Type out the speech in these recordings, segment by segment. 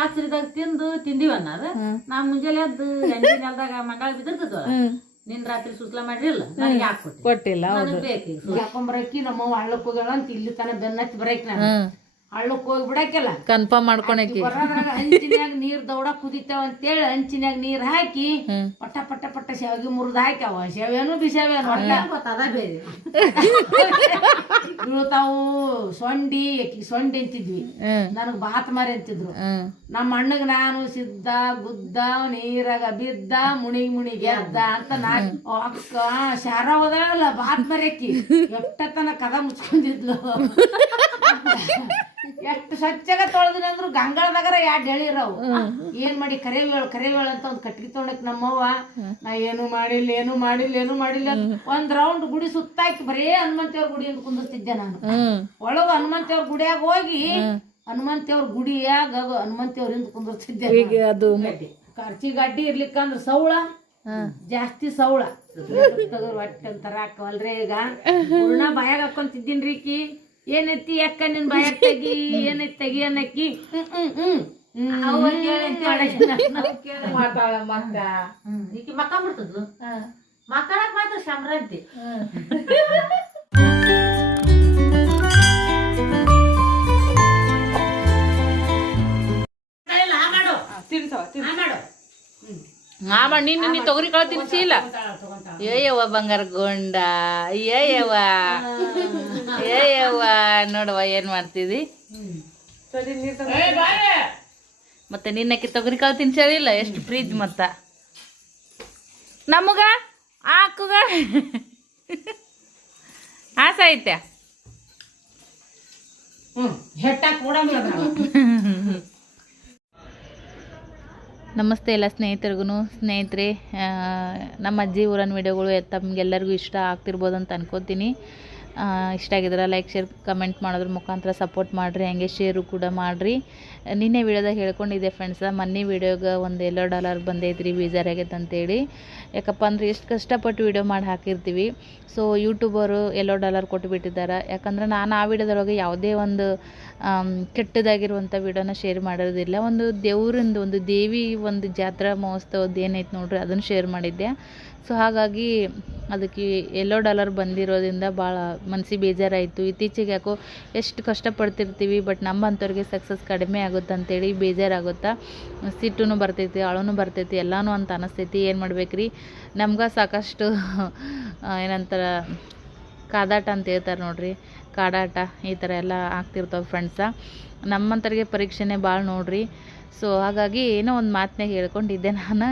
ಯಾತ್ರಿದಾಗ ತಿಂದಿವ ಅನ್ನೋದು ನಾ ಮುಂಜಾನೆ ಎದ್ದು ಎಂಟಿ ನೆಲದಾಗ ಮಂಡಾಳ ಬಿದ್ದಿರ್ತದಲ್ಲ ನಿನ್ ರಾತ್ರಿ ಸುಸ್ಲಾ ಮಾಡಿರಲ್ಲ ನನಗೆ ಯಾಕೆ ಕೊಟ್ಟಿಲ್ಲ ಬೇಕು ಯಾಕೊಂಬರಕ್ಕಿ ನಮ್ಮವ್ವ ಹಳ್ಳಕ್ ಹೋಗ್ಯಾಳ ಅಂತ ಇಲ್ಲಿ ತನ ಬೆನ್ನತ್ತಿ ಬರಕ್ ನಾನು ಹಳ್ಳಕ್ ಹೋಗಿ ಬಿಡಾಕೆಲ್ಲ ಕನ್ಫರ್ಮ್ ಮಾಡ್ಕೊಳಕಿ ಹಂಚಿನ್ಯಾಗ ನೀರ್ ದೌಡ ಕುದಿತಾವ ಅಂತೇಳಿ ಹಂಚಿನ್ಯಾಗ ನೀರ್ ಹಾಕಿ ಪಟ್ಟ ಪಟ್ಟ ಪಟ್ಟ ಶಾವಿಗೆ ಮುರಿದ್ ಹಾಕ್ಯಾವ ಶಾವ್ಯಾನು ಬಿಸಾವ್ಯಾನು ಅದ ಬೇರೆ ಬೀಳ್ತಾವು ಸೊಂಡಿ ಸೊಂಡಿ ಅಂತಿದ್ವಿ ನನಗ್ ಬಾತ್ ಮಾರಿ ಅಂತಿದ್ರು ನಮ್ಮ ಅಣ್ಣಗ್ ನಾನು ಸಿದ್ದ ಗುದ್ದ ನೀರಾಗ ಬಿದ್ದ ಮುಣಿಗ್ ಎದ್ದ ಅಂತ ಅಕ್ಕ ಶಾರ ಹೋದಲ್ಲ ಬಾತ್ ಮರ್ಯಾಕಿ ಎಷ್ಟತನ ಕದ ಮುಚ್ಕೊಂಡಿದ್ಲು ಎಷ್ಟು ಸ್ವಚ್ಛಗ ತೊಳೆದಿನ ಅಂದ್ರು ಗಂಗಳದಾಗರ ಎರಡು ಎಳಿರವು ಏನ್ ಮಾಡಿ ಕರೇವೇಳು ಅಂತ ಒಂದ್ ಕಟ್ಗಿ ತೊಗೊಂಡಕ್ ನಮ್ಮವ್ವ ನಾ ಏನು ಮಾಡಿಲ್ಲ ಒಂದ್ ರೌಂಡ್ ಗುಡಿ ಸುತ್ತಾಕಿ ಬರೇ ಹನುಮಂತೇವ್ರ ಗುಡಿ ಅಂತ ಕುಂದಿರ್ತಿದ್ದೆ ನಾನು ಒಳಗ ಹನುಮಂತೇವ್ರ ಗುಡಿಯಾಗ ಹೋಗಿ ಹನುಮಂತೇವ್ರ ಗುಡಿಯಾಗ ಹನುಮಂತೇವ್ರಿಂದ ಕುಂದಿರ್ತಿದ್ದೆ ಅದು ಖರ್ಚಿ ಗಡ್ಡಿ ಇರ್ಲಿಕ್ಕಂದ್ರ ಸೌಳ ಜಾಸ್ತಿ ಸೌಳ ಹೊಟ್ಟೆ ತರಾಕವಲ್ರಿ ಈಗ ಪೂರ್ಣ ಬಾಯಾಗ ಹಾಕೊಂತಿದ್ದೀನ್ರಿ ಈಕಿ ಏನೈತಿ ಅಕ್ಕ ನಿನ್ ಬಾಯಾಗ ತೆಗಿ ಏನೈತಿ ತೆಗಿ ಅನ್ನಕ್ಕಿ ಈಕಿ ಮಕ್ಕ ಬಿಡ್ತದ್ಲು ಮಕ್ಕಳಕ್ ಮಾತ್ರ ಸಂಭ್ರಾಂತಿ ನೀ ತೊಗರಿ ಕಾಳು ತಿನ್ಸಿಲ್ಲ ಏಯವ್ವ ಬಂಗಾರ ಗೊಂಡ ಏಯವ್ವ ನೋಡವ್ವ ಏನ್ ಮಾಡ್ತಿದಿ ಮತ್ತೆ ನಿನ್ನಕ್ಕೆ ತೊಗರಿ ಕಾಳು ತಿನ್ಸಿಲ್ಲ ಎಷ್ಟು ಪ್ರೀತಿ ಮತ್ತ ನಮಗ ಆಕುಗ ಆಸೈತೆ ನಮಸ್ತೆ ಎಲ್ಲ ಸ್ನೇಹಿತರೆ ನಮ್ಮ ಅಜ್ಜಿ ಊರನ್ನ ವಿಡಿಯೋಗಳು ತಮಗೆಲ್ಲರಿಗೂ ಇಷ್ಟ ಆಗ್ತಿರ್ಬೋದು ಅಂತ ಅನ್ಕೋತೀನಿ. ಇಷ್ಟ ಆಗಿದ್ರೆ ಲೈಕ್ ಶೇರ್ ಕಮೆಂಟ್ ಮಾಡೋದ್ರ ಮುಖಾಂತರ ಸಪೋರ್ಟ್ ಮಾಡಿರಿ, ಹಂಗೆ ಶೇರು ಕೂಡ ಮಾಡಿರಿ. ನಿನ್ನೆ ವಿಡಿಯೋದಾಗ ಹೇಳ್ಕೊಂಡಿದ್ದೆ ಫ್ರೆಂಡ್ಸ, ಮೊನ್ನೆ ವಿಡಿಯೋಗೆ ಒಂದು $11 ಬಂದೈತ್ರಿ ಬೇಜಾರಾಗೈತೆ ಅಂತೇಳಿ. ಯಾಕಪ್ಪ ಅಂದರೆ ಎಷ್ಟು ಕಷ್ಟಪಟ್ಟು ವಿಡಿಯೋ ಮಾಡಿ ಹಾಕಿರ್ತೀವಿ. So YouTuber $11 ಕೊಟ್ಟುಬಿಟ್ಟಿದ್ದಾರೆ. ಯಾಕಂದ್ರೆ ನಾನು ಆ ವಿಡಿಯೋದೊಳಗೆ ಯಾವುದೇ ಒಂದು ಕೆಟ್ಟದಾಗಿರುವಂಥ ವಿಡಿಯೋನ ಶೇರ್ ಮಾಡೋದಿಲ್ಲ. ಒಂದು ದೇವ್ರಿಂದ ಒಂದು ದೇವಿ ಒಂದು ಜಾತ್ರಾ ಮಹೋತ್ಸವದ್ದು ಏನೈತೆ ನೋಡ್ರಿ ಅದನ್ನು ಶೇರ್ ಮಾಡಿದ್ದೆ. ಸೊ ಹಾಗಾಗಿ ಅದಕ್ಕೆ $11 ಬಂದಿರೋದ್ರಿಂದ ಭಾಳ ಮನಸ್ಸಿಗೆ ಬೇಜಾರಾಯಿತು. ಇತ್ತೀಚೆಗೆ ಯಾಕೋ ಎಷ್ಟು ಕಷ್ಟಪಡ್ತಿರ್ತೀವಿ, ಬಟ್ ನಮ್ಮಂಥವ್ರಿಗೆ ಸಕ್ಸಸ್ ಕಡಿಮೆ ಆಗುತ್ತೆ ಅಂತೇಳಿ ಬೇಜಾರಾಗುತ್ತಾ, ಸಿಟ್ಟೂ ಬರ್ತೈತಿ, ಅಳೂ ಬರ್ತೈತಿ, ಎಲ್ಲನೂ ಅಂತ ಅನಿಸ್ತೈತಿ. ಏನು ಮಾಡ್ಬೇಕ್ರಿ, ನಮ್ಗೆ ಸಾಕಷ್ಟು ಏನಂತಾರೆ ಕಾದಾಟ ಅಂತ ಹೇಳ್ತಾರೆ ನೋಡ್ರಿ, ಕಾಡಾಟ ಈ ಥರ ಎಲ್ಲ ಆಗ್ತಿರ್ತಾವೆ ಫ್ರೆಂಡ್ಸ. ನಮ್ಮಂಥವ್ರಿಗೆ ಪರೀಕ್ಷೆನೇ ಭಾಳ ನೋಡ್ರಿ. ಸೊ ಹಾಗಾಗಿ ಏನೋ ಒಂದು ಮಾತನ್ನ ಹೇಳ್ಕೊಂಡಿದ್ದೆ ನಾನು.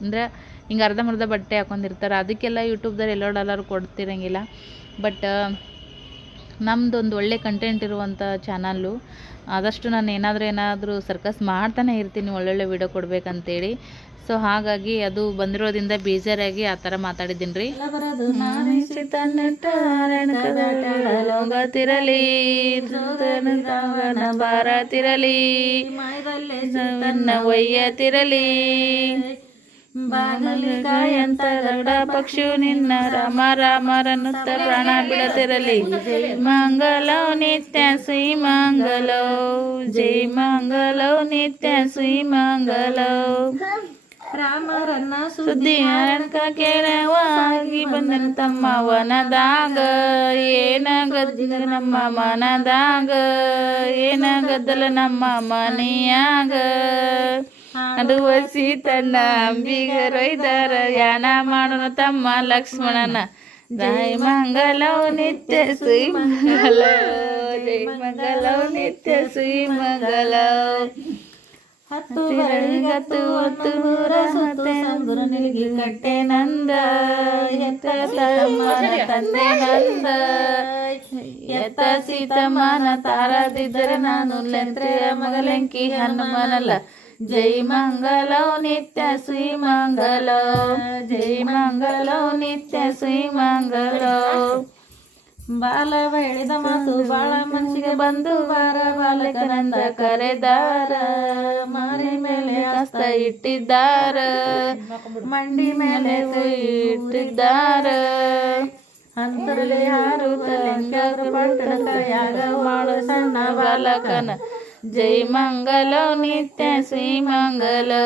ಅಂದರೆ ಹಿಂಗೆ ಅರ್ಧಂಬರ್ಧ ಬಟ್ಟೆ ಹಾಕೊಂಡಿರ್ತಾರೆ, ಅದಕ್ಕೆಲ್ಲ ಯೂಟ್ಯೂಬ್ದಲ್ಲಿ $11 ಕೊಡ್ತಿರಂಗಿಲ್ಲ. ಬಟ್ ನಮ್ಮದೊಂದು ಒಳ್ಳೆ ಕಂಟೆಂಟ್ ಇರುವಂಥ ಚಾನಲ್ಲು. ಆದಷ್ಟು ನಾನು ಏನಾದರೂ ಸರ್ಕಸ್ ಮಾಡ್ತಾನೆ ಇರ್ತೀನಿ, ಒಳ್ಳೊಳ್ಳೆ ವಿಡಿಯೋ ಕೊಡ್ಬೇಕಂತೇಳಿ. ಸೊ ಹಾಗಾಗಿ ಅದು ಬಂದಿರೋದ್ರಿಂದ ಬೇಜಾರಾಗಿ ಆ ಥರ ಮಾತಾಡಿದ್ದೀನಿ ರೀ. ಬಾರತಿರಲಿ ಒಯ್ಯತಿರಲಿ ಬಾಗಲಿಕಾಯಂತ ಗರುಡ ಪಕ್ಷಿಯು ನಿನ್ನ ರಾಮ ರಾಮರನ್ನುತ್ತ ಪ್ರಾಣ ಬಿಡತಿರಲಿ. ಮಂಗಲೋ ನಿತ್ಯ ಶ್ರೀ ಮಂಗಲೋ, ಜೈ ಮಂಗಲೋ ನಿತ್ಯ ಶ್ರೀ ಮಂಗಲೋ. ರಾಮರನ್ನ ಸುದ್ದಿ ಅರಣ್ಕ ಕೇಳವಾಗಿ ಬಂದನು ತಮ್ಮ ವನದಾಗ, ಏನಾಗದ್ದ ನಮ್ಮ ಮನದಾಗ, ಏನಾಗದ್ದಲ್ಲ ನಮ್ಮ ಮನೆಯಾಗ. ಅದು ವಸಿ ತನ್ನ ಅಂಬಿಗರೊಯ್ದಾರ, ಯಾನ ಮಾಡೋಣ ತಮ್ಮ ಲಕ್ಷ್ಮಣನ. ಜೈ ಮಂಗಲೋ ನಿತ್ಯ ಶ್ರೀ ಮಂಗಲೋ, ಜೈ ಮಂಗಲೋ ನಿತ್ಯ ಶ್ರೀ ಮಂಗಲೋ. 10 ಬೆಳಿಗತ್ತು 10 ನೂರ ಸತ್ತು ಸಂಗುರು ನಿಲ್ಗಿ ಕಟ್ಟೆ ನಂದ, ಎತ್ತ ತಂದೆ ನಂದ, ಎತ್ತ ಸೀತಮ್ಮನ ತಾರದಿದ್ದರೆ ನಾನು ಲೆಂತ್ರೆಯ ಮಗಲೆಂಕಿ ಹನುಮನಲ್ಲ. ಜೈ ಮಂಗಲೋ ನಿತ್ಯ ಶ್ರೀ ಮಂಗಲೋ, ಜೈ ಮಂಗಲೋ ನಿತ್ಯ ಶ್ರೀ ಮಂಗಲೋ. ಬಾಲ ಹೇಳಿದ ಮಾತು ಬಾಳ ಮನಸ್ಸಿಗೆ ಬಂದು ಬಾರ, ಬಾಲಕನಂದ ಕರೆದಾರ, ಮಾರಿ ಮೇಲೆ ಹಸ್ತ ಇಟ್ಟಿದ್ದಾರ, ಮಂಡಿ ಮೇಲೆ ಕೈ ಇಟ್ಟಿದ್ದಾರ. ಅಂತರಲ್ಲಿ ಯಾರು ತಲೆಂಗಾರು ಪಟ್ಟಣ ಕೈಯಾಗ ಮಾಡೋ ಸಣ್ಣ ಬಾಲಕನ. ಜೈ ಮಂಗಲೋ ನಿತ್ಯ ಶ್ರೀ ಮಂಗಲೋ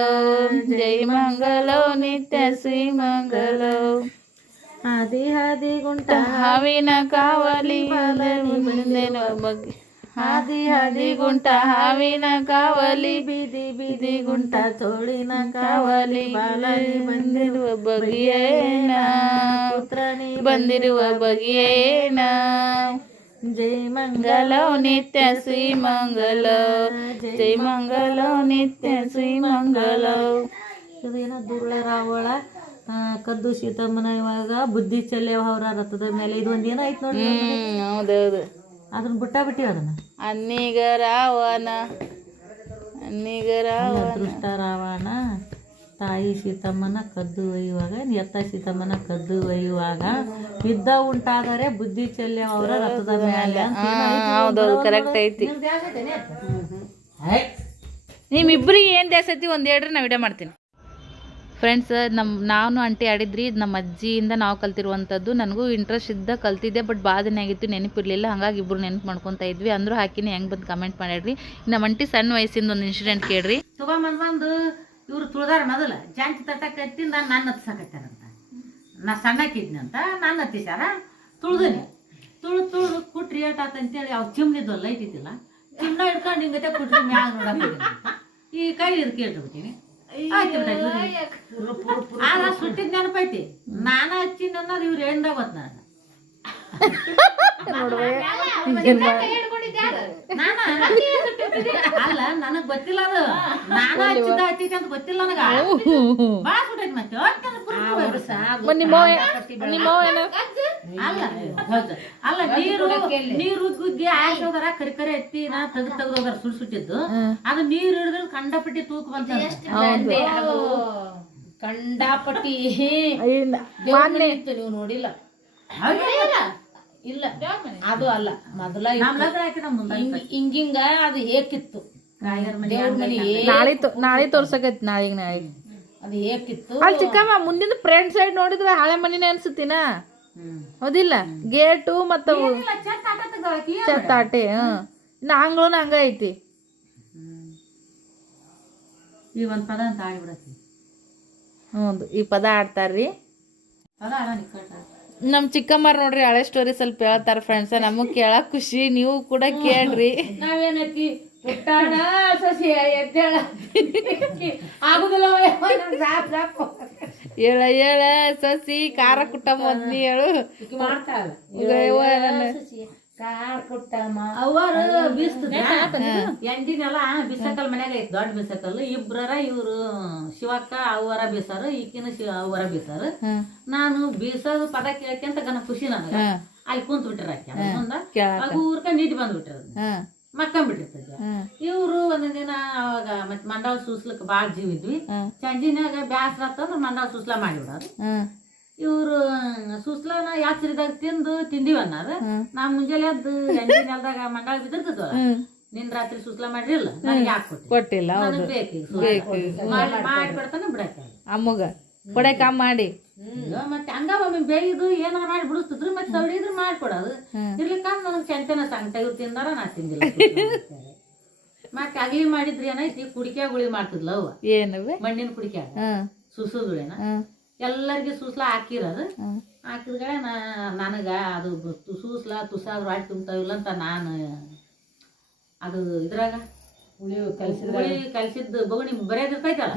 ಜೈ ಮಂಗಲೋ ನಿತ್ಯ ಶ್ರೀ ಮಂಗಲೋ ಹಾದಿ ಹಾದಿ ಗುಂಟ ಹಾವಿನ ಕಾವಲಿ ಬಂದೆನು ಬಗ್ಗೆ ಹಾದಿ ಹಾದಿ ಗುಂಟ ಹಾವಿನ ಕಾವಲಿ ಬೀದಿ ಬೀದಿ ಗುಂಟ ತೋಳಿನ ಕಾವಲಿ ಬಂದಿರುವ ಬಗೆಯೇನ ಪುತ್ರನಿ ಬಂದಿರುವ ಬಗೆಯೇನ ಜೈ ಮಂಗಲೋ ನಿತ್ಯ ಶ್ರೀ ಮಂಗಲೋ ಜೈ ಮಂಗಲೋ ನಿತ್ಯ ಶ್ರೀ ಮಂಗಲೋ. ಇದೇನೋ ದುರ್ಳ ರಾವಳ ಕದ್ದು ಸೀತಮ್ಮನ ಇವಾಗ ಬುದ್ಧಿ ಚೆಲ್ಲೇವ ಅವರ ರಥದ ಮೇಲೆ ಇದು ಒಂದೇನೋ ಐತ್ ನೋಡಿ. ಹೌದೌದು, ಅದನ್ನ ಬಿಟ್ಟಿವಿ ಅದನ್ನ. ಅನ್ನಿಗ ರಾವಣ ಅದೃಷ್ಟ ರಾವಣ ತಾಯಿ ಸೀತಮ್ಮನ ಕದ್ದು ಒಯ್ಯುವಾಗ ಎತ್ತ ಸೀತಮ್ಮನ ಕದ್ದು ಒಯ್ಯುವಾಗ ಯುದ್ಧ ಉಂಟಾದರೆ ಬುದ್ಧಿ ಚೆಲ್ಲೇವ ಅವರ ರಥದ ಮೇಲೆ. ಹೌದೌದು, ಕರೆಕ್ಟ್ ಐತಿ. ನಿಮ್ಮಿಬ್ರಿಗೆ ಏನು ದ್ಯಾಸ ಐತಿ ಒಂದು ಹೇಳ್ರಿ, ನಾ ವಿಡಿಯೋ ಮಾಡ್ತೀನಿ. ಫ್ರೆಂಡ್ಸ್, ನಾನು ಆಂಟಿ ಆಡಿದ್ರಿ, ಇದು ನಮ್ಮ ಅಜ್ಜಿಯಿಂದ ನಾವು ಕಲ್ತಿರುವಂಥದ್ದು. ನನಗೂ ಇಂಟ್ರೆಸ್ಟ್ ಇದ್ದ ಕಲ್ತಿದ್ದೆ, ಬಟ್ ಭಾಳ ದಿನ ಆಗಿತ್ತು, ನೆನಪಿರಲಿಲ್ಲ. ಹಾಗಾಗಿ ಇಬ್ಬರು ನೆನಪು ಮಾಡ್ಕೊತಾ ಇದ್ವಿ. ಅಂದರೂ ಹಾಕಿನಿ, ಹೆಂಗೆ ಬಂದು ಕಮೆಂಟ್ ಮಾಡಿಡ್ರಿ. ನಮ್ಮ ಅಂಟಿ ಸಣ್ಣ ವಯಸ್ಸಿಂದ ಒಂದು ಇನ್ಸಿಡೆಂಟ್ ಕೇಳ್ರಿ. ಬಂದು ಇವ್ರು ತುಳ್ದಾರ ಮೊದಲ ಜಾಂತಿ ತಟ್ಟ ಕಟ್ಟಿ ನಾನು ಹತ್ತಿಸಾಕತ್ತಾರಂತ. ನಾ ಸಣ್ಣಕ್ಕಿದ್ನಿ ಅಂತ ನಾನು ಹತ್ತಿಸಾರ ತುಳ್ದನಿ. ತುಳ್ದು ಕುಟ್ರಿ ಏಟ್ ಆತಂತೇಳಿ ಅವ್ರು ಚಿಮ್ನಿದ್ವಲ್ಲ, ಲೈಟ್ ಇದ್ದಿಲ್ಲ, ಚಿಮ್ನ ಹಿಡ್ಕೊಂಡು ಹಿಂಗತೆ ಕುಟ್ರಿ ಮ್ಯಾಗ ನೋಡಕ್ಕೆ ಈ ಕೈ ಇದು ಕೇಳ್ಬಿಟ್ಟಿನಿ. ಆಗ ಸುಟ್ಟಿದ್ ನೆನಪೈತಿ, ನಾನ ಹಚ್ಚಿನ ಅನ್ನೋದು ಇವ್ರು ಹೇಳಿದ ಗೊತ್ತ. ಅಲ್ಲ, ನನಗ್ ಗೊತ್ತಿಲ್ಲ ಅದು, ನಾನ ಹಚ್ಚಿದ ಹಚ್ಚೈತಿ ಅಂತ ಗೊತ್ತಿಲ್ಲ ನನಗ. ಬಾಳ ಸುಟ್ಟೈತಿ ಮತ್ತೆ ಅಲ್ಲ, ನೀರು ಉಗ್ಗಿ ಆಯ್ಸೋದಾರ ಕರಿ ಕರಿ ಎತ್ತಿ ನಾ ತೆಗ್ದೋದಾರ ಸುಟ್ಟಿದ್ದು. ಅದು ನೀರು ಹಿಡಿದ್ರೆ ಕಂಡಪಟ್ಟಿ ತೂಕ ಬಂತ, ಕಂಡಾಪಟ್ಟಿ ನೀವು ನೋಡಿಲ್ಲ. ಇಲ್ಲ ಅದು ಅಲ್ಲ, ಮೊದಲ ಹಿಂಗಿಂಗ ಅದು ಹೇಗಿತ್ತು ನಾಳೆ ತೋರ್ಸಕೈತಿ. ನಾಳೆ ಅದು ಹೇಗಿತ್ತು ಅಲ್ಲಿ ಚಿಕ್ಕಮ್ಮ ಮುಂದಿನ ಫ್ರಂಟ್ ಸೈಡ್ ನೋಡಿದ್ರೆ ಹಳೆ ಮನಿನೇ ಅನ್ಸುತ್ತೀನ, ಹೌದಿಲ್ಲ? ಗೇಟು ಮತ್ತ ಚತ್ತಾಟೆ ಇನ್ನು ಆಂಗ್ಳನ ಹಂಗ ಐತಿ. ಈ ಒಂದ್ ಪದ ಅಂತ ಆಡ್ಬಿಡತಿ. ಹೌದು, ಈ ಪದ ಆಡ್ತಾರ್ರಿ. ಪದ ಆಡ ನಿಕ್ಕಟ ನಮ್ಮ ಚಿಕ್ಕಮ್ಮರ್ ನೋಡ್ರಿ, ಹಳೆ ಸ್ಟೋರಿ ಸ್ವಲ್ಪ ಹೇಳ್ತಾರ ಫ್ರೆಂಡ್ಸ್. ನಮಗ್ ಕೇಳಕ್ ಖುಷಿ, ನೀವು ಕೂಡ ಕೇಳ್ರಿ. ನಾವೇನೈತಿ ಪುಟ್ಟಾಣ ಸಸಿ ಎದ್ದೇಳ ಆಗುದಿಲ್ಲ ಹೇಳ ಹೇಳ ಸಸಿ ಖಾರ ಕುಟ್ಟಮ್ಮ ಮೊದ್ಲಿ ಹೇಳು ಮಾಡ್ತಾಳ. ಅವರು ಎಂಡಿನೆಲ್ಲ ಬಿಸಕಲ್ ಮನ್ಯಾಗ ಐತಿ, ದೊಡ್ಡ ಬಿಸಕಲ್. ಇಬ್ರರ ಇವ್ರು ಶಿವಕ್ಕ ಅವರ ಬೀಸಾರ, ಈಕಿನ ಅವರ ಬೀಸಾರ. ನಾನು ಬೀಸೋದು ಪದ ಕೇಳ್ಕೊಂತ ಗನ ಖುಷಿ ನನಗ. ಅಲ್ಲಿ ಕುಂತ್ ಬಿಟ್ಟಿರ ಊರ್ಕ ನಿಧಿ ಬಂದ್ಬಿಟ್ಟಿರ, ಮಕ್ಕಂಬಿಟ್ಟಿರ್ತದ. ಇವ್ರು ಒಂದೊಂದ್ ದಿನ ಅವಾಗ ಮತ್ ಮಂಡಾಳ ಸೂಸ್ಲಕ್ ಬಾಳ್ ಜೀವ ಇದ್ವಿ. ಸಂಜಿನಾಗ ಬ್ಯಾಸ್ರ ಅಂತಂದ್ರ ಮಂಡಾಳ ಸೂಸ್ಲಾ ಮಾಡಿಬಿಡೋರು. ಇವ್ರು ಸೂಸ್ಲಾನ ಯಾತ್ರಿದಾಗ ತಿಂದಿವ ಅನ್ನೋದು. ನಾ ಮುಂಜಾನೆ ಎದ್ದು ಎಂಡಿ ನೆಲದಾಗ ಮಂಡಾಳ ಬಿದ್ದಿರ್ತದಲ್ಲ, ನಿನ್ ರಾತ್ರಿ ಸೂಸ್ಲಾ ಮಾಡಿರಲ್ಲ, ನನಗೆ ಯಾಕೆ ಕೊಟ್ಟಿಲ್ಲ? ಮಾಡಿಬಿಡ್ತಾನೆ ಬಿಡಕ್ಕೆ ಅಮ್ಮಗ ಕೊಡಕ ಮಾಡಿ. ಮತ್ತೆ ಹಂಗ ಒಮ್ಮೆ ಬೇಯ್ದು ಏನಾರ ಮಾಡಿ ಬಿಡಿಸ್ತಿದ್ರು, ಮತ್ತೆ ಸವಡಿದ್ರು ಮಾಡ್ಕೊಡೋದು. ಇರ್ಲಿಕ್ಕ ನನಗ್ ಚಂತನ ಸಂಕಟ ಇವ್ರು ತಿಂದಾರ, ನಾ ತಿಂದಿಲ್ಲ. ಮತ್ತೆ ಅಗ್ಲಿ ಮಾಡಿದ್ರಿ ಏನೈತಿ, ಕುಡಿಕ್ಯಾಗ ಗುಳಿ ಮಾಡ್ತಿದ್ಲ ಅವ. ಏನವೆ? ಮಣ್ಣಿನ ಕುಡಿಕ್ಯಾಗ ಸುಸುಗುಳಿನ ಎಲ್ಲರಿಗೆ ಸೂಸ್ಲಾ ಹಾಕಿರೋದು. ಹಾಕಿದ್ಗಳ ನನಗ ಅದು ಸೂಸ್ಲಾ ತುಸಾದ್ರು ಆಡಿ ತುಂಬ್ತಾವಿಲ್ಲ ಅಂತ ನಾನು ಅದು ಇದ್ರಾಗ ಕಲ್ಸಿದ್ದು ಬಗುಣಿ ಬರೆಯೋದಿರ್ತೈತಲ್ಲ,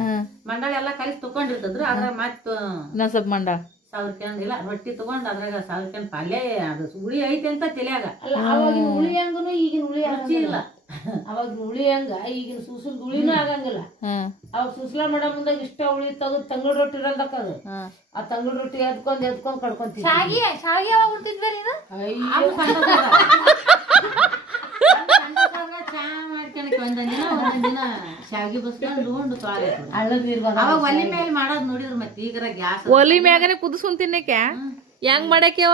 ಮಂಡಾಳ ಎಲ್ಲಾ ಕಲಿಸಿ ತಕೊಂಡಿರ್ತದ್ರು. ಅದ್ರಾಗ ಮತ್ತ ಮಂಡ 1000 ಕ್ಯಾನ್ ಇಲ್ಲ ರೊಟ್ಟಿ ತಗೊಂಡ್ ಅದ್ರಾಗ 1000 ಕ್ಯಾನ್ ಪಲ್ಯ ಅದು ಹುಳಿ ಐತಿ ಅಂತ ತಿಳಿಯಾಗ. ಹುಳಿ ಹಂಗನು ಈಗಿನ ಹುಳಿ ರುಚಿ ಇಲ್ಲ. ಅವಾಗ ಹುಳಿ ಹಂಗ ಈಗಿನ ಸೂಸಲ್ ಹುಳಿನೂ ಆಗಂಗಿಲ್ಲ. ಅವಾಗ ಸುಸ್ಲಾ ಮಾಡೋ ಮುಂದಾಗ ಇಷ್ಟ ಹುಳಿ ತೆಗೆದು ತಂಗಳ ರೊಟ್ಟಿ ಇರಲ್ದಕ್ಕದು. ಆ ತಂಗಳ ರೊಟ್ಟಿ ಎದ್ಕೊಂಡ್ ಕಡ್ಕೊಂತೀವಿ. ಶಾವಿಗೆ ಯಾವಾಗ ಉಡ್ತಿದ್ವಿ ನೀನು? ಚಾ ಮಾಡ್ಕೊಳಕ್ ಒಂದೊಂದಿನ ಶಾವಿಗೆ ಬಸ್ಕೊಂಡು ಉಂಡು ಹಳ್ಳದ ನೀರ್ ಅವಾಗ ಒಲಿ ಮೇಲೆ ಮಾಡೋದ್ ನೋಡಿದ್ರು. ಮತ್ತೆ ಈಗ ಗ್ಯಾಸ್ ಒಲಿ ಮ್ಯಾಗನೆ ಕುದಿಸ್ಕೊಂಡ್ ತಿನ್ನಕ್ಕೆ ಹೆಂಗ್ ಮಾಡಕ್ಯವ?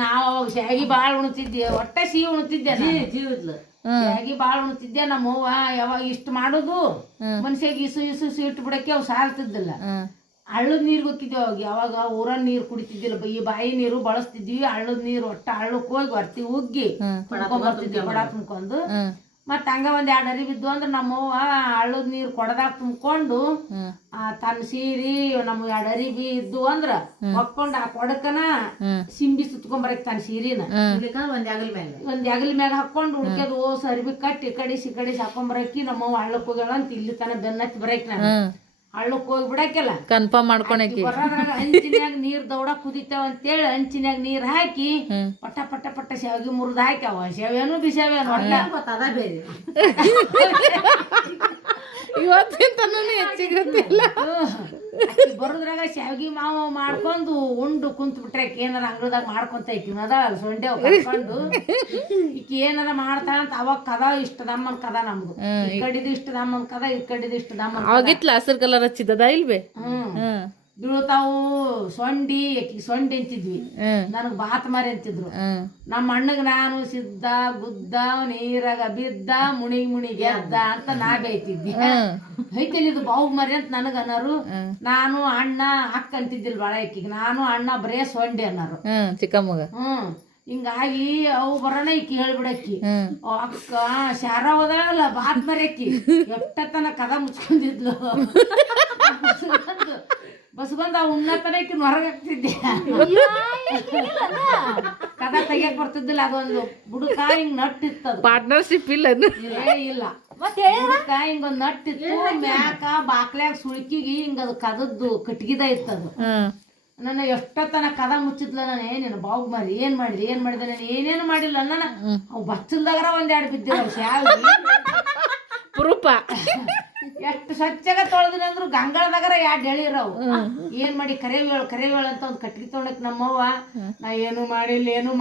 ನಾವ್ ಅವಾಗ ಶಾವಿಗೆ ಬಾಳ್ ಉಣ್ತಿದ್ದೆ, ಒಟ್ಟ ಸಿಹಿ ಉಣ್ತಿದ್ದೆ. ಜೀವದ್ಲು ಶಾವಿಗೆ ಬಾಳ್ ಉಣ್ತಿದ್ದೆ. ನಮ್ಮವ್ವ ಯಾವಾಗ ಇಷ್ಟ ಮಾಡೋದು ಮನುಷ್ಯಾಗ ಇಸು ಇಟ್ಟು ಬಿಡಕ್ಕೆ ಅವ್ ಸಾಲ್ತಿದ್ದಿಲ್ಲ. ಹಳ್ಳದ ನೀರ್ ಹೋಗಿದ್ವಿ ಅವಾಗ. ಯಾವಾಗ ಊರನ್ ನೀರ್ ಕುಡಿತಿದ್ದಿಲ್ಲ, ಈ ಬಾಯಿ ನೀರು ಬಳಸ್ತಿದ್ವಿ. ಹಳ್ಳದ ನೀರು ಒಟ್ಟ ಹಳ್ಳಕ್ ಹೋಗಿ ಹೊರ್ತಿ ಉಗ್ಗಿ ಬರ್ತಿದ್ವಿ, ಕೊಡ ತುಂಬ್ಕೊಂಡು. ಮತ್ತು ಹಂಗ ಒಂದು 2 ಅರಿ ಬಿದ್ದು ಅಂದ್ರೆ ನಮ್ಮವ್ವ ಹಳ್ಳದ ನೀರು ಕೊಡದಾಗ ತುಂಬ್ಕೊಂಡು ತನ್ನ ಸೀರೆ ನಮ್ಮ 2 ಅರಿಬಿ ಇದ್ದು ಅಂದ್ರ ಹೊಕ್ಕೊಂಡು ಆ ಕೊಡಕನ ಸಿಂಬಿ ಸುತ್ಕೊಂಬರಕ್ ತನ್ನ ಸೀರಿನ ಒಂದ್ ಅಗಲ್ ಮ್ಯಾಗ ಹಾಕೊಂಡು ಉಳ್ಕೆದು ಓಸ್ ಅರಿಬಿ ಕಟ್ಟಿ ಕಡಿಸಿ ಹಾಕೊಂಬರಕಿ ನಮ್ಮವ್ವ ಹಳ್ಳಕ್ ಹೋಗ್ಯಾಳ ಅಂತ ಇಲ್ಲಿ ತನ ಬೆನ್ನತ್ತಿ ಬರಕ್ ನಾನು ಹಳ್ಳಕ್ ಹೋಗಿ ಬಿಡಕ್ಕೆಲ್ಲ ಕನ್ಫರ್ಮ್ ಮಾಡ್ಕೊಳಕಿ ಬರೋದ್ರಾಗ ಹಂಚಿನ್ಯಾಗ ನೀರ್ ದೌಡ ಕುದಿತಾವ ಅಂತೇಳಿ ಹಂಚಿನ್ಯಾಗ ನೀರ್ ಹಾಕಿ ಪಟ ಪಟ ಪಟ ಶಾವಿಗೆ ಮುರಿದು ಹಾಕ್ಯಾವ ಶಾವ್ಯಾನು ಬಿಸಾವ್ಯಾನು ಅದ ಬೇರೆ ಇವತ್ತಿಂತನೂ ಹೆಚ್ಚಿಗೆ ಗೊತ್ತಿಲ್ಲ. ಬರೋದ್ರಾಗ ಶಾವಿಗೆ ಮಾವ ಮಾಡ್ಕೊಂಡು ಉಂಡು ಕುಂತ್ ಬಿಟ್ರೆ ಏನಾರ ಅಂಗಳದಾಗ ಮಾಡ್ಕೊಂತ ಈಕಿ ಅದಾಳ ಸೊಂಡೆ ಕರ್ಕೊಂಡು ಈಕಿ ಏನಾರ ಮಾಡ್ತಾಳ ಅಂತ ಅವಾಗ ಕದ ಇಷ್ಟ ದಮ್ಮನ್ ಕದ ನಮ್ದು ಈ ಕಡಿದು ಇಷ್ಟ ದಮ್ಮನ್ ಕದ ಈ ಕಡಿದು ಇಷ್ಟ ದಮ್ಮನ್ ಅವಾಗಿತ್ಲ ಹಸಿರು ಕಲರ್ ಹಚ್ಚಿದದ ಇಲ್ವೇ ಬೀಳ್ತಾವು ಸೊಂಡಿ ಸೊಂಡಿ ಅಂತಿದ್ವಿ ನನಗ್ ಬಾತ್ ಮಾರಿ ಅಂತಿದ್ರು ನಮ್ಮ ಅಣ್ಣಗ್ ನಾನು ಸಿದ್ದ ಗುದ್ದ ನೀರಾಗ ಬಿದ್ದ ಮುಣಿಗ್ ಗೆದ್ದ ಅಂತ ನಾ ಬೈತಿದ್ವಿ ಐತಲ್ ಇದು ಬಾವು ಮರಿ ಅಂತ ನನಗ ಅನ್ನೋರು ನಾನು ಅಣ್ಣ ಅಕ್ಕ ಅಂತಿದ್ದಿಲ್ ಬಾಳ ಈಕಿಗೆ ನಾನು ಅಣ್ಣ ಬರೇ ಸೊಂಡಿ ಅನ್ನೋರು ಚಿಕ್ಕಮ್ಮಗ ಹಿಂಗಾಗಿ ಅವು ಬರೋಣ ಈಕಿ ಹೇಳ್ಬಿಡಕ್ಕಿ ಅಕ್ಕ ಶಾರ ಹೋದಲ್ಲ ಬಾತ್ ಮರ್ಯಾಕಿ ಎಷ್ಟತನ ಕದ ಮುಚ್ಕೊಂಡಿದ್ಲು ಬಸ್ ಬಂದ ಉನ್ನತನ ಈಕಿನ ಹೊರಗಾಗ್ತಿದ್ದೆ ಕದ ತೆಗಿಯಕ್ ಬರ್ತಿದ್ದಿಲ್ಲ ಅದೊಂದು ಬುಡಕ ಹಿಂಗ್ ನಟ್ಟಿತ್ತದು ಪಾರ್ಟ್ನರ್ಶಿಪ್ ಇಲ್ಲ ಇಲ್ಲ ಬುಡಕ ಹಿಂಗೊಂದ್ ನಟ್ಟಿತ್ತು ಮ್ಯಾಕ ಬಾಕ್ಲ್ಯಾಗ ಸುಳ್ಕಿಗಿ ಹಿಂಗ ಅದು ಕದದ್ದು ಕಟ್ಗಿದ ಇತ್ತದು ನನ್ನ ಎಷ್ಟೊತ್ತನ ಕದ ಮುಚ್ಚಿದ್ಲ ನಾನು ಏನೇನು ಬಾವು ಮಾರಿ ಏನ್ ಮಾಡಿದೆ ನಾನು ಏನೇನು ಮಾಡಿಲ್ಲ ನನ್ನ ಅವು ಬಚ್ಚಲ್ದಾಗರ 2 ಬಿದ್ದಿರ ಶಾವಿಗೆ ಪ್ರೂಪ ಎಷ್ಟು ಸ್ವಚ್ಛಗ ತೊಳೆದಿನ ಅಂದ್ರು ಗಂಗಳದಾಗರ 2 ಎಳಿರವು ಏನ್ ಮಾಡಿ ಕರೇವೇಳು ಅಂತ ಒಂದ್ ಕಟ್ಗಿ ತೊಗೊಂಡಕ್ ನಮ್ಮವ್ವ ನಾ ಏನು